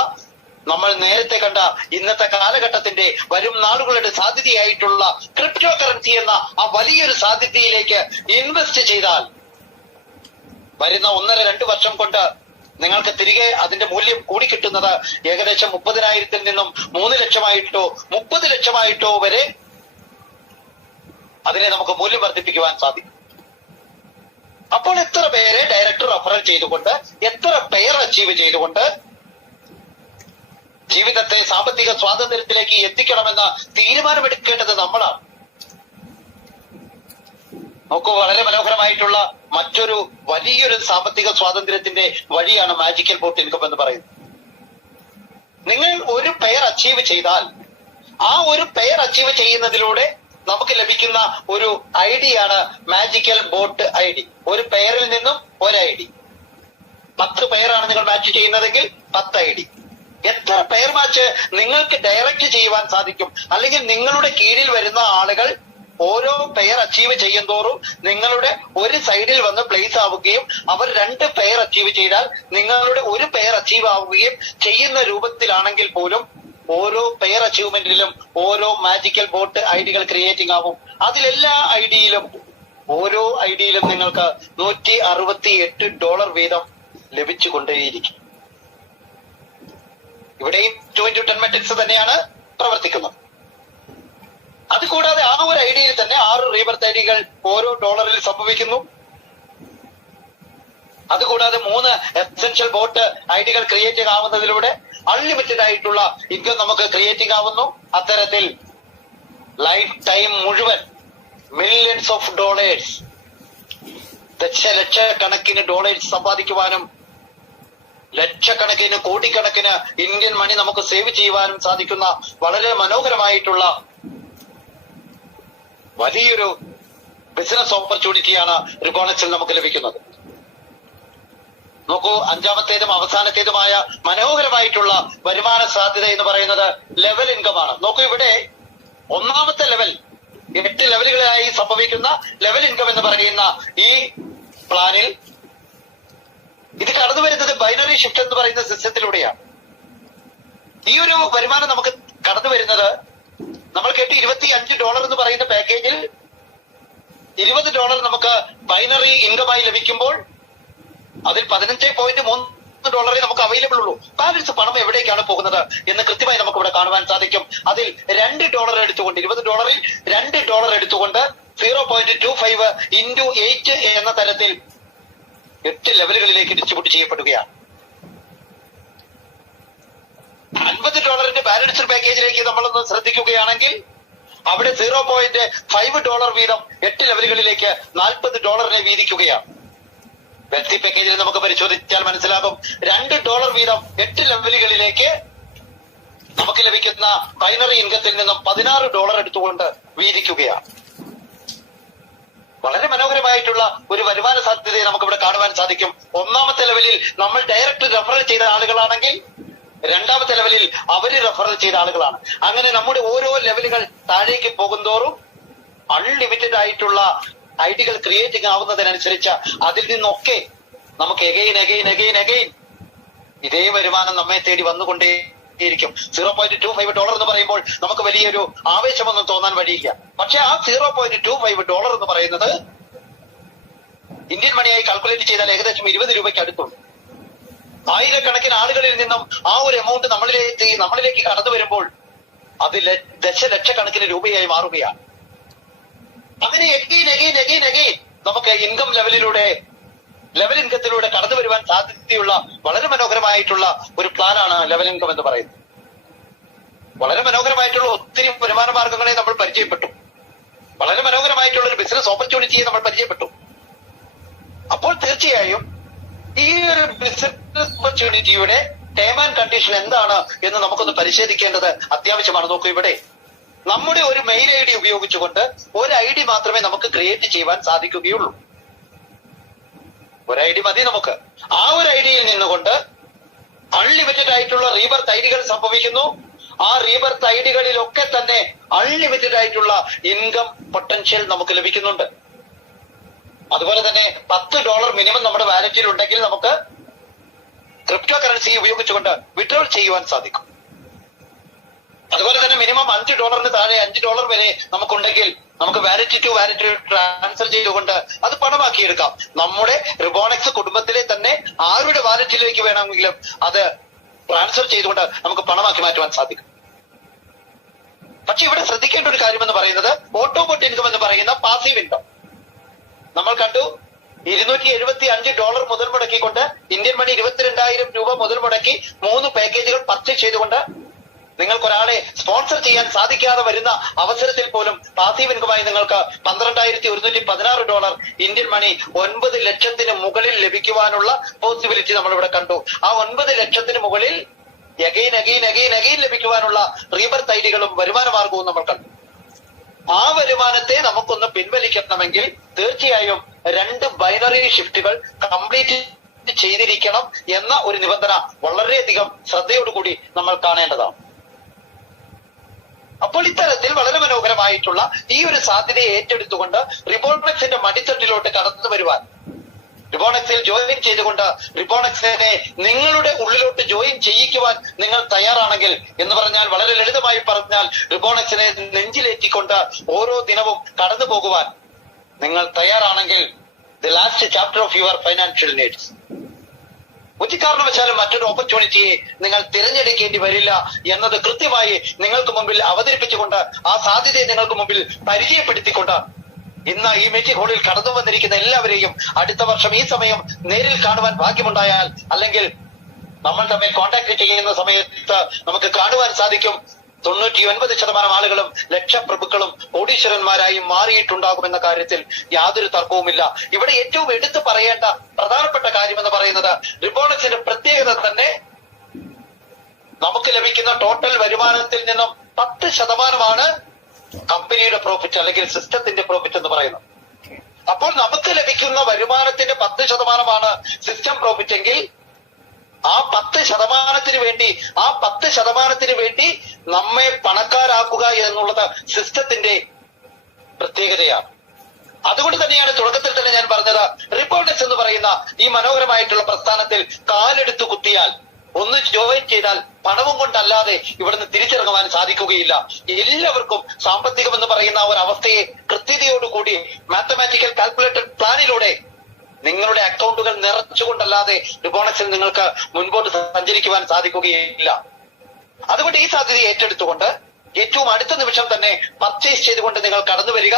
നമ്മൾ നേരത്തെ കണ്ട ഇന്നത്തെ കാലഘട്ടത്തിന്റെ വരും നാളുകളുടെ സാധ്യതയായിട്ടുള്ള ക്രിപ്റ്റോ കറൻസി എന്ന ആ വലിയൊരു സാധ്യതയിലേക്ക് ഇൻവെസ്റ്റ് ചെയ്താൽ വരുന്ന 1.5-2 വർഷം കൊണ്ട് നിങ്ങൾക്ക് തിരികെ അതിന്റെ മൂല്യം കൂടി കിട്ടുന്നത് ഏകദേശം 30,000-ൽ നിന്നും 3 ലക്ഷമായിട്ടോ 30 ലക്ഷമായിട്ടോ വരെ അതിനെ നമുക്ക് മൂല്യം വർദ്ധിപ്പിക്കുവാൻ സാധിക്കും. അപ്പോൾ എത്ര പേരെ ഡയറക്റ്റ് റെഫറൽ ചെയ്തുകൊണ്ട്, എത്ര പെയർ അച്ചീവ് ചെയ്തുകൊണ്ട് ജീവിതത്തെ സാമ്പത്തിക സ്വാതന്ത്ര്യത്തിലേക്ക് എത്തിക്കണമെന്ന തീരുമാനമെടുക്കേണ്ടത് നമ്മളാണ്. നോക്കൂ, വളരെ മനോഹരമായിട്ടുള്ള മറ്റൊരു വലിയൊരു സാമ്പത്തിക സ്വാതന്ത്ര്യത്തിന്റെ വഴിയാണ് മാജിക്കൽ ബോട്ട് ഇൻകം എന്ന് പറയുന്നത്. നിങ്ങൾ ഒരു പെയർ അച്ചീവ് ചെയ്താൽ ആ ഒരു പെയർ അച്ചീവ് ചെയ്യുന്നതിലൂടെ നമുക്ക് ലഭിക്കുന്ന ഒരു ഐഡിയാണ് മാജിക്കൽ ബോട്ട് ഐഡി. ഒരു പെയറിൽ നിന്നും ഒരു ഐഡി. 10 പെയറാണ് നിങ്ങൾ മാച്ച് ചെയ്യുന്നതെങ്കിൽ 10 ഐഡി. എത്ര പെയർ മാച്ച് നിങ്ങൾക്ക് ഡയറക്റ്റ് ചെയ്യുവാൻ സാധിക്കും? അല്ലെങ്കിൽ നിങ്ങളുടെ കീഴിൽ വരുന്ന ആളുകൾ ഓരോ പെയർ അച്ചീവ് ചെയ്യുന്തോറും നിങ്ങളുടെ ഒരു സൈഡിൽ വന്ന് പ്ലേസ് ആവുകയും അവർ 2 പെയർ അച്ചീവ് ചെയ്താൽ നിങ്ങളുടെ ഒരു പെയർ അച്ചീവ് ആവുകയും ചെയ്യുന്ന രൂപത്തിലാണെങ്കിൽ പോലും ഓരോ പെയർ അച്ചീവ്മെന്റിലും ഓരോ മാജിക്കൽ ബോട്ട് ഐഡികൾ ക്രിയേറ്റിംഗ് ആവും. അതിലെല്ലാ ഐഡിയിലും ഓരോ ഐഡിയിലും നിങ്ങൾക്ക് $168 വീതം ലഭിച്ചുകൊണ്ടേയിരിക്കും. ഇവിടെയും 2x10 മെട്രിക്സ് തന്നെയാണ് പ്രവർത്തിക്കുന്നത്. അതുകൂടാതെ ആ ഒരു ഐഡിയിൽ തന്നെ 6 റീബർത്ത് ഐഡികൾ ഓരോ ഡോളറിൽ സംഭവിക്കുന്നു. അതുകൂടാതെ 3 എസെൻഷ്യൽ ബോട്ട് ഐഡികൾ ക്രിയേറ്റിംഗ് ആവുന്നതിലൂടെ അൺലിമിറ്റഡ് ആയിട്ടുള്ള ഇൻകം നമുക്ക് ക്രിയേറ്റിംഗ് ആവുന്നു. അത്തരത്തിൽ ലൈഫ് ടൈം മുഴുവൻ മില്യൺസ് ഓഫ് ഡോളേഴ്സ്, ലക്ഷക്കണക്കിന് ഡോളേഴ്സ് സമ്പാദിക്കുവാനും ലക്ഷക്കണക്കിന് കോടിക്കണക്കിന് ഇന്ത്യൻ മണി നമുക്ക് സേവ് ചെയ്യുവാനും സാധിക്കുന്ന വളരെ മനോഹരമായിട്ടുള്ള വലിയൊരു ബിസിനസ് ഓപ്പർച്യൂണിറ്റിയാണ് റിബോണക്സിൽ നമുക്ക് ലഭിക്കുന്നത്. നോക്കൂ, അഞ്ചാമത്തേതും അവസാനത്തേതുമായ മനോഹരമായിട്ടുള്ള വരുമാന സാധ്യത എന്ന് പറയുന്നത് ലെവൽ ഇൻകം ആണ്. നോക്കൂ, ഇവിടെ ഒന്നാമത്തെ ലെവൽ, 8 ലെവലുകളായി സംഭവിക്കുന്ന ലെവൽ ഇൻകം എന്ന് പറയുന്ന ഈ പ്ലാനിൽ ഇത് കടന്നു വരുന്നത് ബൈനറി ഷിഫ്റ്റ് എന്ന് പറയുന്ന സിസ്റ്റത്തിലൂടെയാണ്. ഈ ഒരു വരുമാനം നമുക്ക് കടന്നു വരുന്നത് നമ്മൾ കേട്ട് $25 എന്ന് പറയുന്ന പാക്കേജിൽ $20 നമുക്ക് ബൈനറി ഇൻകമായി ലഭിക്കുമ്പോൾ അതിൽ $15.3 നമുക്ക് അവൈലബിൾ ഉള്ളൂ. ബാലൻസ് പണം എവിടേക്കാണ് പോകുന്നത് എന്ന് കൃത്യമായി നമുക്ക് ഇവിടെ കാണുവാൻ സാധിക്കും. അതിൽ $2 എടുത്തുകൊണ്ട്, $20 $2 എടുത്തുകൊണ്ട് 0.25 into 8 എന്ന തരത്തിൽ 8 ലെവലുകളിലേക്ക് ഡിസ്ട്രിബ്യൂട്ട് ചെയ്യപ്പെടുകയാണ്. $50 ബാലൻസ്ഡ് പാക്കേജിലേക്ക് നമ്മളൊന്ന് ശ്രദ്ധിക്കുകയാണെങ്കിൽ അവിടെ $0.5 വീതം 8 ലെവലുകളിലേക്ക് $40 വീതിക്കുകയാണ്. വ്യക്തി പാക്കേജിൽ നമുക്ക് പരിശോധിച്ചാൽ മനസ്സിലാകും, $2 വീതം 8 ലെവലുകളിലേക്ക് നമുക്ക് ലഭിക്കുന്ന ബൈനറി ഇൻകത്തിൽ നിന്നും $16 എടുത്തുകൊണ്ട് വീതിക്കുകയാണ്. വളരെ മനോഹരമായിട്ടുള്ള ഒരു വരുമാന സാധ്യതയെ നമുക്ക് ഇവിടെ കാണുവാൻ സാധിക്കും. ഒന്നാമത്തെ ലെവലിൽ നമ്മൾ ഡയറക്റ്റ് റെഫറൽ ചെയ്ത ആളുകളാണെങ്കിൽ രണ്ടാമത്തെ ലെവലിൽ അവര് റെഫറൽ ചെയ്ത ആളുകളാണ്. അങ്ങനെ നമ്മുടെ ഓരോ ലെവലുകൾ താഴേക്ക് പോകുന്തോറും അൺലിമിറ്റഡ് ആയിട്ടുള്ള ഐഡികൾ ക്രിയേറ്റിംഗ് ആവുന്നതിനനുസരിച്ച് അതിൽ നിന്നൊക്കെ നമുക്ക് എഗെയിൻ ഇതേ വരുമാനം നമ്മെ തേടി വന്നുകൊണ്ടേയിരിക്കും. $0.25 എന്ന് പറയുമ്പോൾ നമുക്ക് വലിയൊരു ആവേശമൊന്നും തോന്നാൻ വഴിയില്ല. പക്ഷെ ആ $0.25 എന്ന് പറയുന്നത് ഇന്ത്യൻ മണിയായി കാൽക്കുലേറ്റ് ചെയ്താൽ ഏകദേശം 20 രൂപയ്ക്ക് അടുത്തുണ്ട്. ആയിരക്കണക്കിന് ആളുകളിൽ നിന്നും ആ ഒരു എമൗണ്ട് നമ്മളിലേക്ക് കടന്നു വരുമ്പോൾ അത് ദശലക്ഷക്കണക്കിന് രൂപയായി മാറുകയാണ്. അങ്ങനെ എഗെയിൻ നമുക്ക് ഇൻകം ലെവൽ ഇൻകത്തിലൂടെ കടന്നു വരുവാൻ സാധ്യതയുള്ള വളരെ മനോഹരമായിട്ടുള്ള ഒരു പ്ലാനാണ് ലെവൽ ഇൻകം എന്ന് പറയുന്നത്. വളരെ മനോഹരമായിട്ടുള്ള ഒത്തിരി വരുമാന മാർഗങ്ങളെ നമ്മൾ പരിചയപ്പെട്ടു. വളരെ മനോഹരമായിട്ടുള്ള ഒരു ബിസിനസ് ഓപ്പർച്യൂണിറ്റിയെ നമ്മൾ പരിചയപ്പെട്ടു. അപ്പോൾ തീർച്ചയായും ഈ ഒരു ബിസിനസ് ഓപ്പർച്യൂണിറ്റിയുടെ ടേം ആൻഡ് കണ്ടീഷൻ എന്താണ് എന്ന് നമുക്കൊന്ന് പരിശോധിക്കേണ്ടത് അത്യാവശ്യമാണ്. നോക്കൂ, ഇവിടെ നമ്മുടെ ഒരു മെയിൽ ID ഉപയോഗിച്ചുകൊണ്ട് ഒരു ID മാത്രമേ നമുക്ക് ക്രിയേറ്റ് ചെയ്യുവാൻ സാധിക്കുകയുള്ളൂ. ഒരു ID മതി നമുക്ക്. ആ ഒരു IDയിൽ നിന്നുകൊണ്ട് അൺലിമിറ്റഡ് ആയിട്ടുള്ള റീബർത്ത് ഐഡികൾ സംഭവിക്കുന്നു. ആ റീബർത്ത് ഐഡികളിലൊക്കെ തന്നെ അൺലിമിറ്റഡ് ആയിട്ടുള്ള ഇൻകം പൊട്ടൻഷ്യൽ നമുക്ക് ലഭിക്കുന്നുണ്ട്. അതുപോലെ തന്നെ $10 മിനിമം നമ്മുടെ വാലറ്റിൽ ഉണ്ടെങ്കിൽ നമുക്ക് ക്രിപ്റ്റോ കറൻസി ഉപയോഗിച്ചുകൊണ്ട് വിഡ്രോൾ ചെയ്യുവാൻ സാധിക്കും. അതുപോലെ തന്നെ മിനിമം $5 താഴെ $5 വരെ നമുക്കുണ്ടെങ്കിൽ നമുക്ക് വാലറ്റ് ടു വാലറ്റ് ട്രാൻസ്ഫർ ചെയ്തുകൊണ്ട് അത് പണമാക്കിയെടുക്കാം. നമ്മുടെ റിബോണക്സ് കുടുംബത്തിലെ തന്നെ ആരുടെ വാലറ്റിലേക്ക് വേണമെങ്കിലും അത് ട്രാൻസ്ഫർ ചെയ്തുകൊണ്ട് നമുക്ക് പണമാക്കി മാറ്റുവാൻ സാധിക്കും. പക്ഷെ ഇവിടെ ശ്രദ്ധിക്കേണ്ട ഒരു കാര്യം എന്ന് പറയുന്നത് ഓട്ടോബോട്ട് ഇൻകം എന്ന് പറയുന്ന പാസീവ് ഇൻകം. നമ്മൾ കണ്ടു, $275 മുതൽ മുടക്കിക്കൊണ്ട് ഇന്ത്യൻ മണി 22,000 രൂപ മുതൽ മുടക്കി 3 പാക്കേജുകൾ പർച്ചേസ് ചെയ്തുകൊണ്ട് നിങ്ങൾക്കൊരാളെ സ്പോൺസർ ചെയ്യാൻ സാധിക്കാതെ വരുന്ന അവസരത്തിൽ പോലും പാസീവ് ഇൻകമായി നിങ്ങൾക്ക് $12,116 ഇന്ത്യൻ മണി 9 ലക്ഷത്തിന് മുകളിൽ ലഭിക്കുവാനുള്ള പോസിബിലിറ്റി നമ്മളിവിടെ കണ്ടു. ആ 9 ലക്ഷത്തിന് മുകളിൽ എഗെയിൻ ലഭിക്കുവാനുള്ള റീബർത്ത് ഐഡികളും വരുമാന മാർഗവും നമ്മൾ കണ്ടു. ആ വരുമാനത്തെ നമുക്കൊന്ന് പിൻവലിക്കണമെങ്കിൽ തീർച്ചയായും 2 ബൈനറി ഷിഫ്റ്റുകൾ കംപ്ലീറ്റ് ചെയ്തിരിക്കണം എന്ന ഒരു നിബന്ധന വളരെയധികം ശ്രദ്ധയോടുകൂടി നമ്മൾ കാണേണ്ടതാണ്. അപ്പോൾ ഇത്തരത്തിൽ വളരെ മനോഹരമായിട്ടുള്ള ഈ ഒരു സാധ്യതയെ ഏറ്റെടുത്തുകൊണ്ട് റിബോണക്സിന്റെ മടിത്തട്ടിലോട്ട് കടന്നു വരുവാൻ, റിബോണക്സിൽ ജോയിൻ ചെയ്തുകൊണ്ട് റിബോണക്സിനെ നിങ്ങളുടെ ഉള്ളിലോട്ട് ജോയിൻ ചെയ്യിക്കുവാൻ നിങ്ങൾ തയ്യാറാണെങ്കിൽ, എന്ന് പറഞ്ഞാൽ വളരെ ലളിതമായി പറഞ്ഞാൽ റിബോണക്സിനെ നെഞ്ചിലേറ്റിക്കൊണ്ട് ഓരോ ദിനവും കടന്നു പോകുവാൻ നിങ്ങൾ തയ്യാറാണെങ്കിൽ the last chapter of your financial needs, ഒരു കാരണവശാലും മറ്റൊരു ഓപ്പർച്യൂണിറ്റിയെ നിങ്ങൾ തിരഞ്ഞെടുക്കേണ്ടി വരില്ല എന്നത് കൃത്യമായി നിങ്ങൾക്ക് മുമ്പിൽ അവതരിപ്പിച്ചുകൊണ്ട് ആ സാധ്യതയെ നിങ്ങൾക്ക് മുമ്പിൽ പരിചയപ്പെടുത്തിക്കൊണ്ട് ഇന്ന് ഈ മീറ്റിംഗ് ഹാളിൽ കടന്നു വന്നിരിക്കുന്ന എല്ലാവരെയും അടുത്ത വർഷം ഈ സമയം നേരിൽ കാണുവാൻ ഭാഗ്യമുണ്ടായാൽ, അല്ലെങ്കിൽ നമ്മൾ തമ്മിൽ കോൺടാക്ട് ചെയ്യുന്ന സമയത്ത് നമുക്ക് കാണുവാൻ സാധിക്കും 99% ആളുകളും ലക്ഷപ്രഭുക്കളും കോടീശ്വരന്മാരായി മാറിയിട്ടുണ്ടാകുമെന്ന കാര്യത്തിൽ യാതൊരു തർക്കവുമില്ല. ഇവിടെ ഏറ്റവും എടുത്തു പറയേണ്ട പ്രധാനപ്പെട്ട കാര്യം എന്ന് പറയുന്നത് റിബോണക്സിന്റെ പ്രത്യേകത തന്നെ നമുക്ക് ലഭിക്കുന്ന ടോട്ടൽ വരുമാനത്തിൽ നിന്നും 10% കമ്പനിയുടെ കമ്പനിയുടെ പ്രോഫിറ്റ് അല്ലെങ്കിൽ സിസ്റ്റത്തിന്റെ പ്രോഫിറ്റ് എന്ന് പറയുന്നത്. അപ്പോൾ നമുക്ക് ലഭിക്കുന്ന വരുമാനത്തിന്റെ 10% സിസ്റ്റം പ്രോഫിറ്റ് എങ്കിൽ ആ 10% വേണ്ടി നമ്മെ പണക്കാരാക്കുക എന്നുള്ളത് സിസ്റ്റത്തിന്റെ പ്രത്യേകതയാണ്. അതുകൊണ്ട് തന്നെയാണ് തുടക്കത്തിൽ തന്നെ ഞാൻ പറഞ്ഞത്, റിബോണക്സ് എന്ന് പറയുന്ന ഈ മനോഹരമായിട്ടുള്ള പ്രസ്ഥാനത്തിൽ കാലെടുത്ത് കുത്തിയാൽ, ഒന്ന് ജോയിൻ ചെയ്താൽ പണവും കൊണ്ടല്ലാതെ ഇവിടുന്ന് തിരിച്ചിറങ്ങുവാൻ സാധിക്കുകയില്ല. എല്ലാവർക്കും സാമ്പത്തികം എന്ന് പറയുന്ന ഒരു അവസ്ഥയെ കൃത്യതയോടുകൂടി മാത്തമാറ്റിക്കൽ കാൽക്കുലേറ്റഡ് പ്ലാനിലൂടെ നിങ്ങളുടെ അക്കൗണ്ടുകൾ നിറച്ചുകൊണ്ടല്ലാതെ റിബോണക്സിൽ നിങ്ങൾക്ക് മുൻപോട്ട് സഞ്ചരിക്കുവാൻ സാധിക്കുകയില്ല. അതുകൊണ്ട് ഈ സാധ്യത ഏറ്റെടുത്തുകൊണ്ട് ഏറ്റവും അടുത്ത നിമിഷം തന്നെ പർച്ചേസ് ചെയ്തുകൊണ്ട് നിങ്ങൾ കടന്നു വരിക.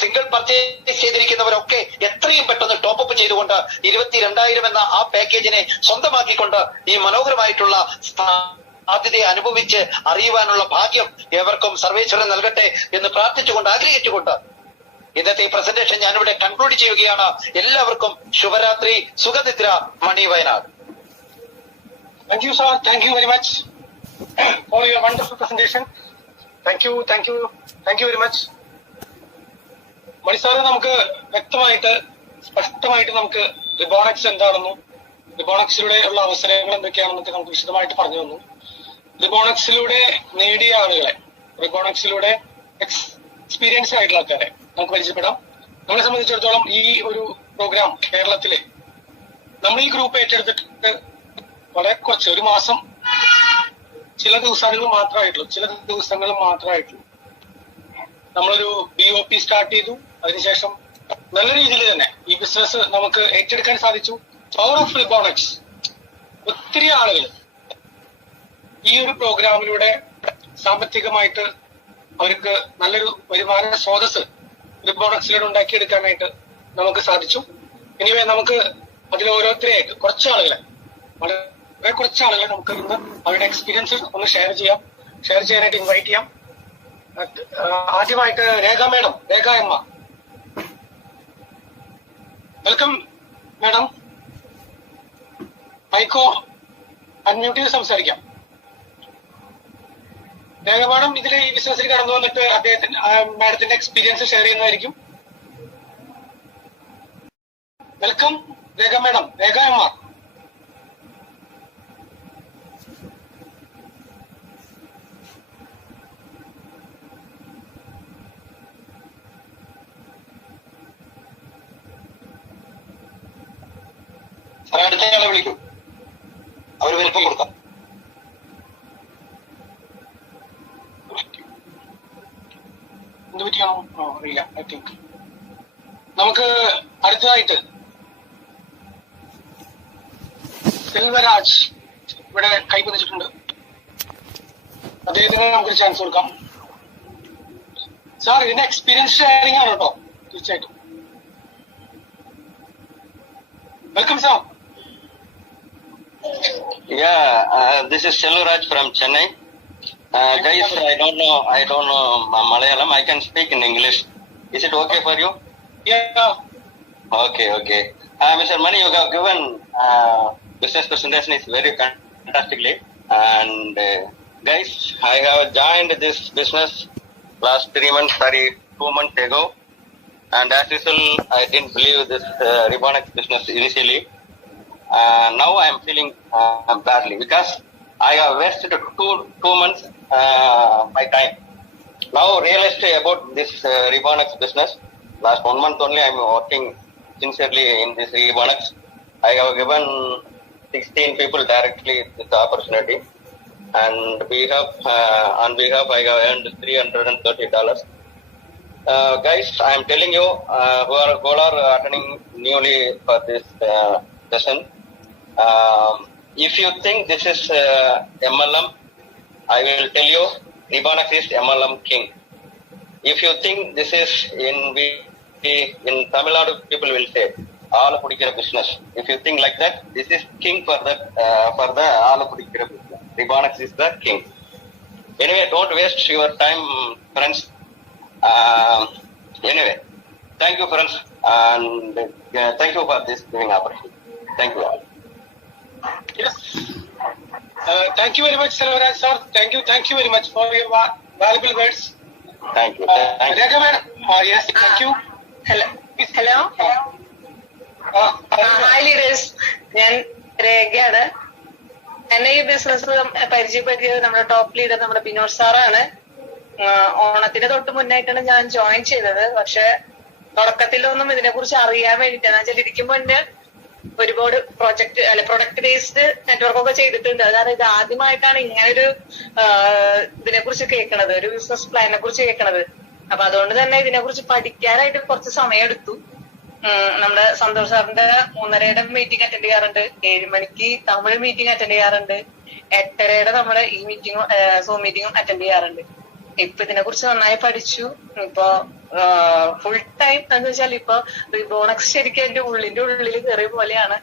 സിംഗിൾ പർച്ചേസ് ചെയ്തിരിക്കുന്നവരൊക്കെ എത്രയും പെട്ടെന്ന് ടോപ്പപ്പ് ചെയ്തുകൊണ്ട് 22,000 എന്ന ആ പാക്കേജിനെ സ്വന്തമാക്കിക്കൊണ്ട് ഈ മനോഹരമായിട്ടുള്ള സാധ്യതയെ അനുഭവിച്ച് അറിയുവാനുള്ള ഭാഗ്യം ഏവർക്കും സർവേശ്വരൻ നൽകട്ടെ എന്ന് പ്രാർത്ഥിച്ചുകൊണ്ട് ആഗ്രഹിച്ചുകൊണ്ട് ഇന്നത്തെ ഈ പ്രസന്റേഷൻ ഞാനിവിടെ കൺക്ലൂഡ് ചെയ്യുകയാണ്. എല്ലാവർക്കും ശുഭരാത്രി, സുഖനിദ്ര. മണി Wayanad. Thank you, sir. Thank you very much for your wonderful presentation. Thank you very much. Mani sir നമുക്ക് വ്യക്തമായിട്ട് സ്പഷ്ടമായിട്ട് നമുക്ക് റിബോണക്സ് എന്താണെന്നും റിബോണക്സിലൂടെ ഉള്ള അവസരങ്ങൾ എന്തൊക്കെയാണെന്നൊക്കെ നമുക്ക് വിശദമായിട്ട് പറഞ്ഞു തന്നു. റിബോണക്സിലൂടെ നേടിയ ആളുകളെ, റിബോണക്സിലൂടെ എക്സ്പീരിയൻസ് ആയിട്ടുള്ള ആൾക്കാരെ നമുക്ക് പരിചയപ്പെടാം. നമ്മളെ സംബന്ധിച്ചിടത്തോളം ഈ ഒരു പ്രോഗ്രാം കേരളത്തില് നമ്മൾ ഈ ഗ്രൂപ്പ് ഏറ്റെടുത്തിട്ട് വളരെ കുറച്ച്, ഒരു മാസം ചില ദിവസങ്ങൾ മാത്രമായിട്ടുള്ളൂ. നമ്മളൊരു BOP സ്റ്റാർട്ട് ചെയ്തു. അതിനുശേഷം നല്ല രീതിയിൽ തന്നെ ഈ ബിസിനസ് നമുക്ക് ഏറ്റെടുക്കാൻ സാധിച്ചു. Power of Rebonex. ഒത്തിരി ആളുകൾ ഈ ഒരു പ്രോഗ്രാമിലൂടെ സാമ്പത്തികമായിട്ട് അവർക്ക് നല്ലൊരു വരുമാന സ്രോതസ് റിബോണക്സിലൂടെ ഉണ്ടാക്കിയെടുക്കാനായിട്ട് നമുക്ക് സാധിച്ചു. എനിവേ നമുക്ക് അതിൽ ഓരോരുത്തരെയായിട്ട് വളരെ കുറച്ച് ആളുകളെ നമുക്ക് ഇന്ന് അവരുടെ എക്സ്പീരിയൻസ് ഒന്ന് ഷെയർ ചെയ്യാനായിട്ട് ഇൻവൈറ്റ് ചെയ്യാം. ആദ്യമായിട്ട് രേഖ എമ്മ. Welcome madam. മൈക്കോ അൺമ്യൂട്ട് ചെയ്ത് സംസാരിക്കാം. രേഖ മാഡം ഇതിൽ ഈ ബിസിനസ്സിൽ കടന്നു വന്നിട്ട് മാഡത്തിന്റെ എക്സ്പീരിയൻസ് ഷെയർ ചെയ്യുന്നതായിരിക്കും. വെൽക്കം രേഖ എമ്മ. അടുത്തയാളെ വിളിക്കും, അവർ വലിപ്പം കൊടുക്കാം. എന്ത് പറ്റിയാണോ അറിയില്ല. ഐ തിങ്ക് നമുക്ക് അടുത്തതായിട്ട് സെൽവരാജ് ഇവിടെ കൈപ്പതിച്ചിട്ടുണ്ട്. അദ്ദേഹത്തിന് നമുക്കൊരു ചാൻസ് കൊടുക്കാം. സാർ ഇതിന്റെ എക്സ്പീരിയൻസ് ഷെയറിംഗ് ആണ് കേട്ടോ, തീർച്ചയായിട്ടും. Welcome sir. This is Selvaraj from Chennai. Guys, I don't know Malayalam. I can speak in English. Is it okay for you? Yeah. Okay. Mr. Mani, you have given business presentation is very fantastically. And guys, I have joined this business last 2 months ago. And as usual, I didn't believe this Ribonex business initially. Now I am feeling badly because I have wasted 2 months my time. Now realized about this Ribonex business. Last 1 month only I am working sincerely in this Ribonex. I have given 16 people directly this opportunity, and on behalf I have earned $330. Guys, I am telling you who are attending newly for this session. If you think this is MLM, I will tell you Ribonex is MLM king. If you think this is in Tamil Nadu, people will say Aala Pudikira business. If you think like that, this is king for the Aala Pudikira business. Ribonex is the king. Anyway, don't waste your time, friends. Anyway, thank you, friends, and thank you for this giving opportunity. Thank you all. Yes. Thank you very much, Selvaraj sir. Thank you very much for your valuable words. Thank you. Rekha madam. Yes, thank you. Hello hi leaders, ഞാൻ രേഖയാണ്. എന്നെ ഈ business പരിചയപ്പെടുത്തിയത് നമ്മുടെ top leader നമ്മുടെ ബിനോദ് സാറാണ്. ഓണത്തിന്റെ തൊട്ട് മുന്നായിട്ടാണ് ഞാൻ ജോയിൻ ചെയ്തത്. പക്ഷെ തുടക്കത്തിലൊന്നും ഇതിനെ കുറിച്ച് അറിയാൻ വേണ്ടിയിട്ടാണ്. വെച്ചാൽ ഇരിക്കുമ്പോ എന്റെ ഒരുപാട് പ്രൊഡക്റ്റ് ബേസ്ഡ് നെറ്റ്വർക്ക് ഒക്കെ ചെയ്തിട്ടുണ്ട്. അതാണ് ഇത് ആദ്യമായിട്ടാണ് ഇങ്ങനൊരു ഇതിനെ കുറിച്ച് കേൾക്കണത്, ഒരു ബിസിനസ് പ്ലാനിനെ കുറിച്ച് കേൾക്കണത്. അപ്പൊ അതുകൊണ്ട് തന്നെ ഇതിനെ കുറിച്ച് പഠിക്കാനായിട്ട് കുറച്ച് സമയം എടുത്തു. നമ്മുടെ സന്തോഷ് സാറിന്റെ 3:30 മീറ്റിംഗ് അറ്റൻഡ് ചെയ്യാറുണ്ട്, 7 മണിക്ക് തമിഴ് മീറ്റിംഗ് അറ്റൻഡ് ചെയ്യാറുണ്ട്, 8:30 നമ്മുടെ ഈ മീറ്റിംഗും സൂം മീറ്റിംഗും അറ്റൻഡ് ചെയ്യാറുണ്ട്. ഇപ്പൊ ഇതിനെ കുറിച്ച് നന്നായി പഠിച്ചു. ഇപ്പൊ ഫുൾ ടൈം എന്ന് വെച്ചാൽ ഇപ്പൊ റിബോണക്സ് ശരിക്കും എന്റെ ഉള്ളിൽ കയറിയ പോലെയാണ്.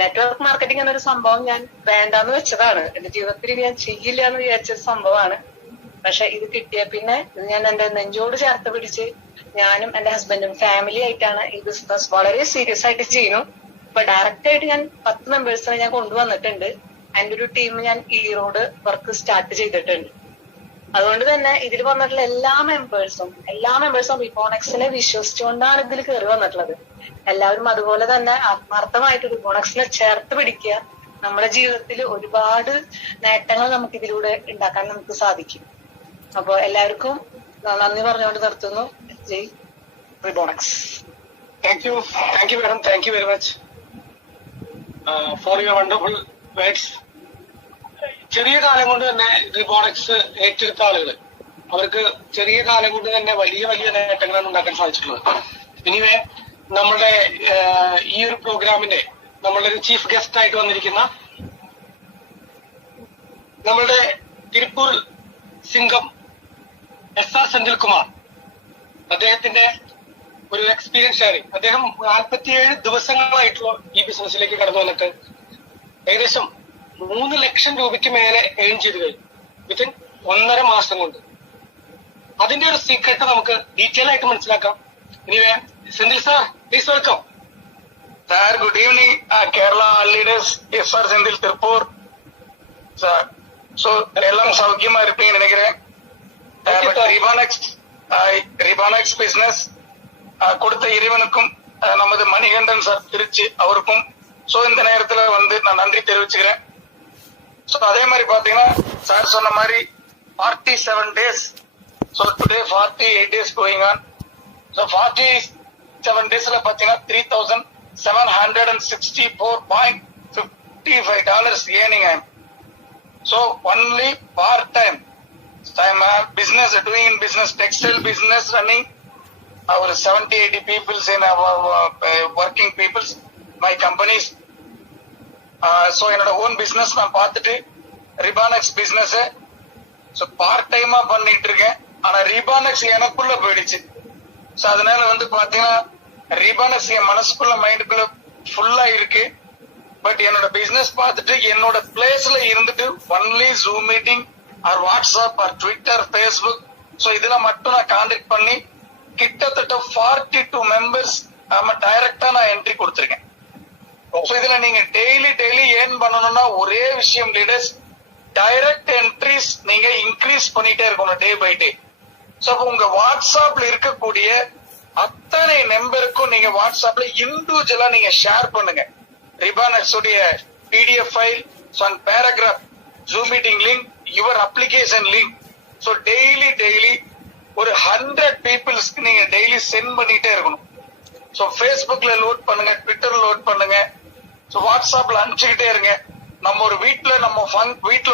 നെറ്റ്വർക്ക് മാർക്കറ്റിംഗ് എന്നൊരു സംഭവം ഞാൻ വേണ്ടാന്ന് വെച്ചതാണ്. എന്റെ ജീവിതത്തിൽ ഞാൻ ചെയ്യില്ല എന്ന് വിചാരിച്ച സംഭവമാണ്. പക്ഷെ ഇത് കിട്ടിയ പിന്നെ ഇത് ഞാൻ എന്റെ നെഞ്ചോട് ചേർത്ത് പിടിച്ച് ഞാനും എന്റെ ഹസ്ബൻഡും ഫാമിലി ആയിട്ടാണ് ഈ ബിസിനസ് വളരെ സീരിയസ് ആയിട്ട് ചെയ്യുന്നു. ഇപ്പൊ ഡയറക്റ്റ് ആയിട്ട് ഞാൻ 10 മെമ്പേഴ്സിനെ ഞാൻ കൊണ്ടുവന്നിട്ടുണ്ട്. അതിന്റെ ഒരു ടീം ഞാൻ ഈറോഡ് വർക്ക് സ്റ്റാർട്ട് ചെയ്തിട്ടുണ്ട്. അതുകൊണ്ട് തന്നെ ഇതിൽ വന്നിട്ടുള്ള എല്ലാ മെമ്പേഴ്സും റിബോണക്സിനെ വിശ്വസിച്ചുകൊണ്ടാണ് ഇതിൽ കയറി വന്നിട്ടുള്ളത്. എല്ലാവരും അതുപോലെ തന്നെ ആത്മാർത്ഥമായിട്ട് റിബോണക്സിനെ ചേർത്ത് പിടിക്കുക. നമ്മുടെ ജീവിതത്തിൽ ഒരുപാട് നേട്ടങ്ങൾ നമുക്ക് ഇതിലൂടെ ഉണ്ടാക്കാൻ നമുക്ക് സാധിക്കും. അപ്പൊ എല്ലാവർക്കും നന്ദി പറഞ്ഞുകൊണ്ട് നിർത്തുന്നു. ജയ് Rebonex. Thank you madam. Thank you very much for your wonderful words. ചെറിയ കാലം കൊണ്ട് തന്നെ റിബോണക്സ് ഏറ്റെടുത്ത ആളുകൾ, അവർക്ക് ചെറിയ കാലം കൊണ്ട് തന്നെ വലിയ വലിയ നേട്ടങ്ങളാണ് ഉണ്ടാക്കാൻ സാധിച്ചിട്ടുള്ളത്. ഇനിവേ നമ്മുടെ ഈ ഒരു പ്രോഗ്രാമിന്റെ നമ്മളുടെ ഒരു ചീഫ് ഗസ്റ്റ് ആയിട്ട് വന്നിരിക്കുന്ന നമ്മളുടെ തിരുപ്പൂർ സിംഗം SR സെന്തിൽകുമാർ, അദ്ദേഹത്തിന്റെ ഒരു എക്സ്പീരിയൻസ് ഷെയറിംഗ്. അദ്ദേഹം 47 ദിവസങ്ങളായിട്ടുള്ള ഈ ബിസിനസ്സിലേക്ക് കടന്നു വന്നിട്ട് ഏകദേശം 3 ലക്ഷം രൂപയ്ക്ക് മേലെ ഏൺ ചെയ്ത് കഴിഞ്ഞു വിത്തിൻ 1.5 മാസം കൊണ്ട്. അതിന്റെ ഒരു സീക്രട്ട് നമുക്ക് ഡീറ്റെയിൽ ആയിട്ട് മനസ്സിലാക്കാം. Anyway Senthil sir, please welcome. Sir, good evening, Kerala leaders, SR Sendil Tirupur. Sir, so எல்லாம் சௌக்கியமா இருப்பீங்கன்னு நினைக்கிறேன். ரிபானக்ஸ் பிசினஸ் கொடுத்த இறைவனுக்கும் நமது மணிகண்டன் சார் திருச்சி அவருக்கும் சோ இந்த நேரத்துல வந்து நான் நன்றி தெரிவிச்சுக்கிறேன். சோ அதே மாதிரி பாத்தீங்கன்னா சார் சொன்ன மாதிரி 47 days, so today 48 days going on. So 47 daysல பாத்தீங்கன்னா $3,764.55 earning. So only part time I'm business doing in business, textile business running. Our 70-80 people in our working peoples, my companies. So என்னோட own business நான் பார்த்துட்டு ரிபானக்ஸ் business so part டைமா பண்ணிட்டு இருக்கேன். ஆனா ரிபானக்ஸ் எனக்குள்ள போயிடுச்சு. ஸோ அதனால வந்து பாத்தீங்கன்னா ரிபானக்ஸ் என் மனசுக்குள்ள மைண்டுக்குள்ள ஃபுல்லா இருக்கு. பட் என்னோட பிசினஸ் பார்த்துட்டு என்னோட பிளேஸ்ல இருந்துட்டு only zoom meeting or WhatsApp or Twitter, Facebook, so இதுல மட்டும் நான் கான்டாக்ட் பண்ணி கிட்டத்தட்ட 42 மெம்பர்ஸ் டைரக்டா நான் என்ட்ரி கொடுத்துருக்கேன். ஸோ இதுல நீங்க டெய்லி ஏர்ன் பண்ணணும்னா ஒரே விஷயம் லீடர்ஸ், டைரக்ட் என்ட்ரிஸ் நீங்க இன்க்ரீஸ் பண்ணிட்டே இருக்கணும் டே பை டே. ஸோ உங்க வாட்ஸ்அப்ல இருக்கக்கூடிய அத்தனை நம்பருக்கும் நீங்க வாட்ஸ்அப்ல இண்டிவிஜுவலா நீங்க ஷேர் பண்ணுங்க. ரிபானக்ஸ் உடைய PDF file, paragraph, zoom meeting link, your application link. So daily ஒரு 100 பீப்புள்ஸ்க்கு நீங்க டெய்லி சென்ட் பண்ணிட்டே இருக்கணும். ஸோ ஃபேஸ்புக்ல லோட் பண்ணுங்க, ட்விட்டர்ல லோட் பண்ணுங்க, ஸோ வாட்ஸ்அப்ல அனுப்பிச்சுக்கிட்டே இருங்க. நம்ம ஒரு வீட்டுல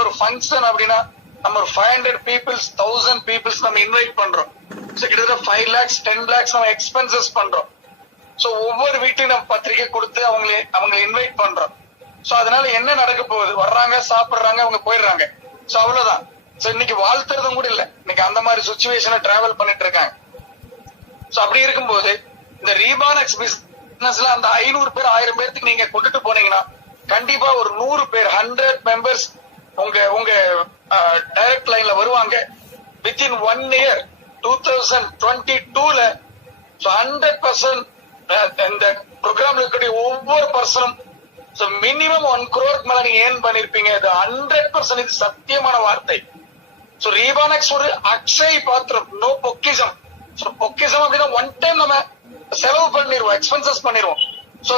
ஒரு ஃபங்க்ஷன் அப்படின்னா நம்ம ஒரு 500 பீப்புள்ஸ், 1000 பீப்புள்ஸ் நம்ம இன்வைட் பண்றோம். ஸோ கிட்டத்தட்ட 5 lakhs 10 lakhs நம்ம எக்ஸ்பென்சஸ் பண்றோம். ஸோ ஒவ்வொரு வீட்லயும் நம்ம பத்திரிக்கை கொடுத்து அவங்க இன்வைட் பண்றோம். ஸோ அதனால என்ன நடக்க போகுது, வர்றாங்க, சாப்பிடுறாங்க, அவங்க போயிடுறாங்க. ஸோ அவ்வளவுதான். ஸோ இன்னைக்கு வாழ்த்துறதும் கூட இல்ல, இன்னைக்கு அந்த மாதிரி சுச்சுவேஷனை டிராவல் பண்ணிட்டு இருக்காங்க. ஸோ அப்படி இருக்கும்போது இந்த ரிபானக்ஸ் பிசினஸ்ல அந்த 500 பேர் 1000 பேருக்கு நீங்க கொண்டுட்டு போனீங்கன்னா கண்டிப்பா ஒரு 100 பேர் 100 மெம்பர்ஸ் உங்க டைரக்ட் லைன்ல வருவாங்க. வித்தின் 1 year 2022ல 100% இந்த ப்ரோக்ராம்ல இருக்கக்கூடிய ஒவ்வொரு பர்சனும் மினிமம் 1 crore மேல நீங்க ஏர்ன் பண்ணிருப்பீங்க. இது 100% இது சத்தியமான வார்த்தை. சோ ரீபானெக்ஸ் ஒரு அக்ஷய் பாத்திரம், நோ பொக்கிசம். சோ பொக்கிசம் அப்படின்னா ஒன் டைம் நம்ம செலவு பண்ணிடுவோம், எக்ஸ்பென்சஸ் பண்ணிடுவோம். சோ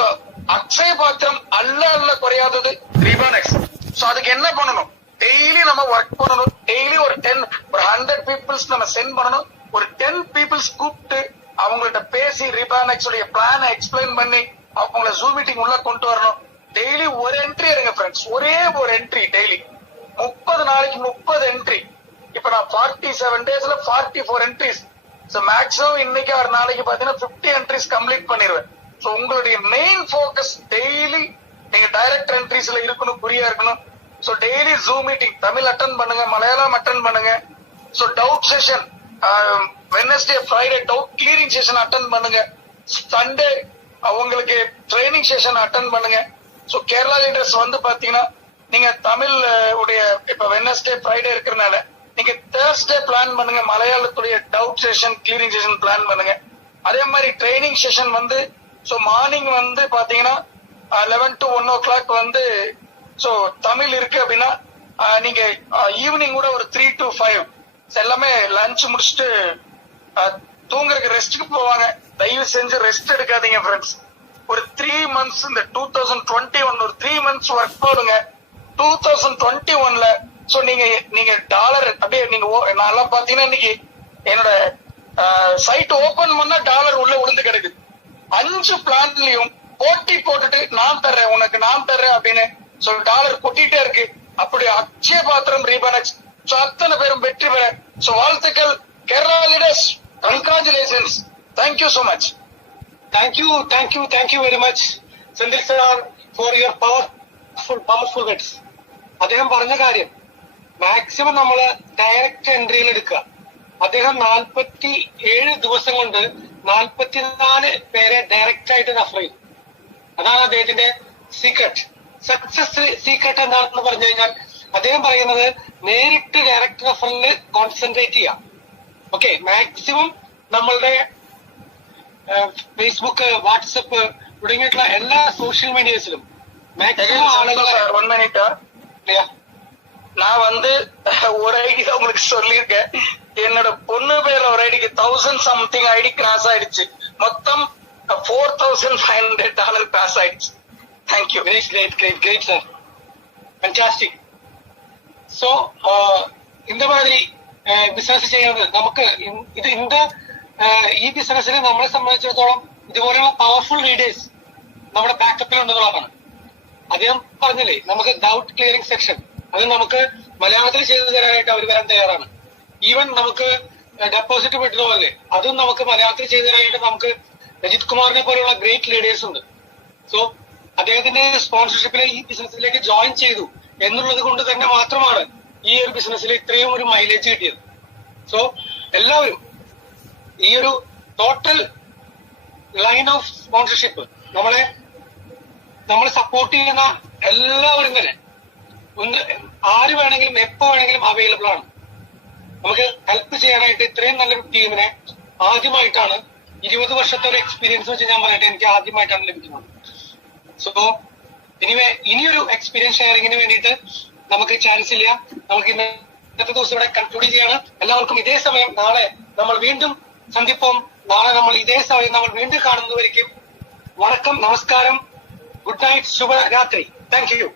அக்ஷய பாத்திரம் அல்ல குறையாதது ரீபானெக்ஸ். சோ அதுக்கு என்ன பண்ணணும்? டெய்லி நம்ம ஒர்க் பண்ணணும். டெய்லி ஒரு 100 பீப்புள்ஸ் நம்ம சென்ட் பண்ணணும். ஒரு 10 பீப்புள்ஸ் கூப்பிட்டு அவங்கள்ட்ட பேசி ரீபானெக்ஸ் உடைய பிளானை எக்ஸ்பிளைன் பண்ணி அவங்கள ஜூம் மீட்டிங் உள்ள கொண்டு வரணும். டெய்லி ஒரு என்ட்ரி எடுங்க ஃப்ரெண்ட்ஸ், ஒரே ஒரு என்ட்ரி டெய்லி. 30 நாளைக்கு 30 என்ட்ரி. இப்ப நான் 47 டேஸ்ல 44 என்ட்ரிஸ். மேக்ஸிமம் இன்னைக்கு ஒரு நாளைக்கு பாத்தீங்கன்னா 50 என்ட்ரிஸ் கம்ப்ளீட் பண்ணிடுவேன். சோ உங்களுடைய மெயின் போக்கஸ் டெய்லி நீங்க டைரக்ட் என்ட்ரிஸ்ல இருக்கணும், குறியா இருக்கணும். So daily zoom meeting Tamil attend பண்ணுங்க, மலையாளம் அட்டன் பண்ணுங்க. So doubt session Wednesday Friday doubt clearing session attend பண்ணுங்க. சண்டே அவங்களுக்கு ட்ரைனிங் செஷன் அட்டன் பண்ணுங்க. சோ கேரளா லீடர்ஸ் வந்து பாத்தீங்கன்னா நீங்க தமிழ் உடைய இப்ப வெட்னஸ்டே ஃப்ரைடே இருக்கிறனால நீங்க தேர்ஸ்டே பிளான் பண்ணுங்க, மலையாளத்துடைய doubt session clearing session plan பண்ணுங்க. அதே மாதிரி ட்ரைனிங் செஷன் வந்து சோ மார்னிங் வந்து பாத்தீங்கன்னா 11 to 1 o'clock வந்து சோ தமிழ் இருக்கு அப்படின்னா நீங்க ஈவினிங் கூட ஒரு 3 to 5 எல்லாமே லஞ்ச் முடிச்சுட்டு தூங்குறதுக்கு ரெஸ்ட்டுக்கு போவாங்க. தயவு செஞ்சு ரெஸ்ட் எடுக்காதீங்க ஃப்ரெண்ட்ஸ். ஒரு 3 months இந்த 2021 ஒரு 3 months ஒர்க் போடுங்க. 2021ல சோ நீங்க டாலர் அப்படியே நீங்க நான் பாத்தீங்கன்னா இன்னைக்கு என்னோட சைட் ஓபன் பண்ணா டாலர் உள்ள விழுந்து கிடக்குது. 5 பிளான்லயும் போட்டி போட்டுட்டு நான் தர்றேன் உனக்கு நான் தர்றேன் அப்படின்னு சோ டாலர் கொட்டிட்டே இருக்கு. அப்படி அக்ஷய பாத்திரம் ரீபானெக்ஸ் சோ அத்தனை பேரும் வெற்றி பெற சோ வாழ்த்துக்கள். Kerala leaders congratulations. Thank you so much. Thank you very much Senthil sir for your powerful words. അദ്ദേഹം പറഞ്ഞ കാര്യം മാക്സിമം നമ്മള് ഡയറക്റ്റ് എൻട്രിയിൽ എടുക്കുക. അദ്ദേഹം 47 ദിവസം കൊണ്ട് 44 പേരെ ഡയറക്റ്റ് ആയിട്ട് റഫർ ചെയ്തു. അതാണ് അദ്ദേഹത്തിന്റെ സീക്രട്ട്. സക്സസ് സീക്രട്ട് എന്താണെന്ന് പറഞ്ഞു കഴിഞ്ഞാൽ അദ്ദേഹം പറയുന്നത് നേരിട്ട് ഡയറക്റ്റ് റഫറിൽ കോൺസെൻട്രേറ്റ് ചെയ്യാം. ഓക്കെ, മാക്സിമം നമ്മളുടെ ഫേസ്ബുക്ക്, വാട്സപ്പ് തുടങ്ങിയിട്ടുള്ള എല്ലാ സோஷியல் மீடியாஸிலும் மேக்ஸிமம் ஆளுங்களை நான் வந்து ஒரு ஐடி தான் உங்களுக்கு சொல்லியிருக்கேன். என்னோட பொண்ணு பேர் ஒரு ஐடிக்கு 1000 something ஐடி கிராஸ் ஆயிடுச்சு. மொத்தம் $4,500 கிராஸ் ஆயிடுச்சு. Thank you. Great sir, fantastic. So இந்த மாதிரி ബിസിനസ് ചെയ്യുന്നത് നമുക്ക് ഈ ബിസിനസ്സിനെ നമ്മളെ സംബന്ധിച്ചിടത്തോളം ഇതുപോലെയുള്ള പവർഫുൾ ലീഡേഴ്സ് നമ്മുടെ ബാക്കപ്പിൽ ഉണ്ടെന്നുള്ളതാണ്. അദ്ദേഹം പറഞ്ഞില്ലേ നമുക്ക് ഡൗട്ട് ക്ലിയറിംഗ് സെക്ഷൻ, അത് നമുക്ക് മലയാളത്തിൽ ചെയ്തു തരാനായിട്ട് അവർ വരാൻ തയ്യാറാണ്. ഈവൻ നമുക്ക് ഡെപ്പോസിറ്റ് വിട്ടുന്ന പോലെ അതും നമുക്ക് മലയാളത്തിൽ ചെയ്തു തരാനായിട്ട് നമുക്ക് രജിത് കുമാറിനെ പോലെയുള്ള ഗ്രേറ്റ് ലീഡേഴ്സ് ഉണ്ട്. സോ അദ്ദേഹത്തിന്റെ സ്പോൺസർഷിപ്പിലെ ഈ ബിസിനസ്സിലേക്ക് ജോയിൻ ചെയ്തു എന്നുള്ളത് കൊണ്ട് തന്നെ മാത്രമാണ് ഈ ഒരു ബിസിനസ്സിൽ ഇത്രയും ഒരു മൈലേജ് കിട്ടിയത്. സോ എല്ലാവരും ഈ ഒരു ടോട്ടൽ ലൈൻ ഓഫ് സ്പോൺസർഷിപ്പ് നമ്മളെ സപ്പോർട്ട് ചെയ്യുന്ന എല്ലാവരും തന്നെ ആര് വേണമെങ്കിലും എപ്പോ വേണമെങ്കിലും അവൈലബിൾ ആണ്. നമുക്ക് ഹെൽപ്പ് ചെയ്യാനായിട്ട് ഇത്രയും നല്ലൊരു ടീമിനെ ആദ്യമായിട്ടാണ് 20 വർഷത്തെ ഒരു എക്സ്പീരിയൻസ് വെച്ച് ഞാൻ പറയട്ടെ, എനിക്ക് ആദ്യമായിട്ടാണ് ലഭിക്കുന്നത്. സോ ഇനിയൊരു എക്സ്പീരിയൻസ് ഷെയറിങ്ങിന് വേണ്ടിയിട്ട് നമുക്ക് ചാൻസ് ഇല്ല. നമുക്ക് ഇന്നത്തെ ദിവസം ഇവിടെ കൺക്ലൂഡ് ചെയ്യാണ്. എല്ലാവർക്കും ഇതേ സമയം നാളെ നമ്മൾ വീണ്ടും സന്ധിപ്പം. നാളെ നമ്മൾ ഇതേ സമയം നമ്മൾ വീണ്ടും കാണുന്നതുവരേക്കും വണക്കം, നമസ്കാരം, ഗുഡ് നൈറ്റ്, ശുഭരാത്രി. Thank you.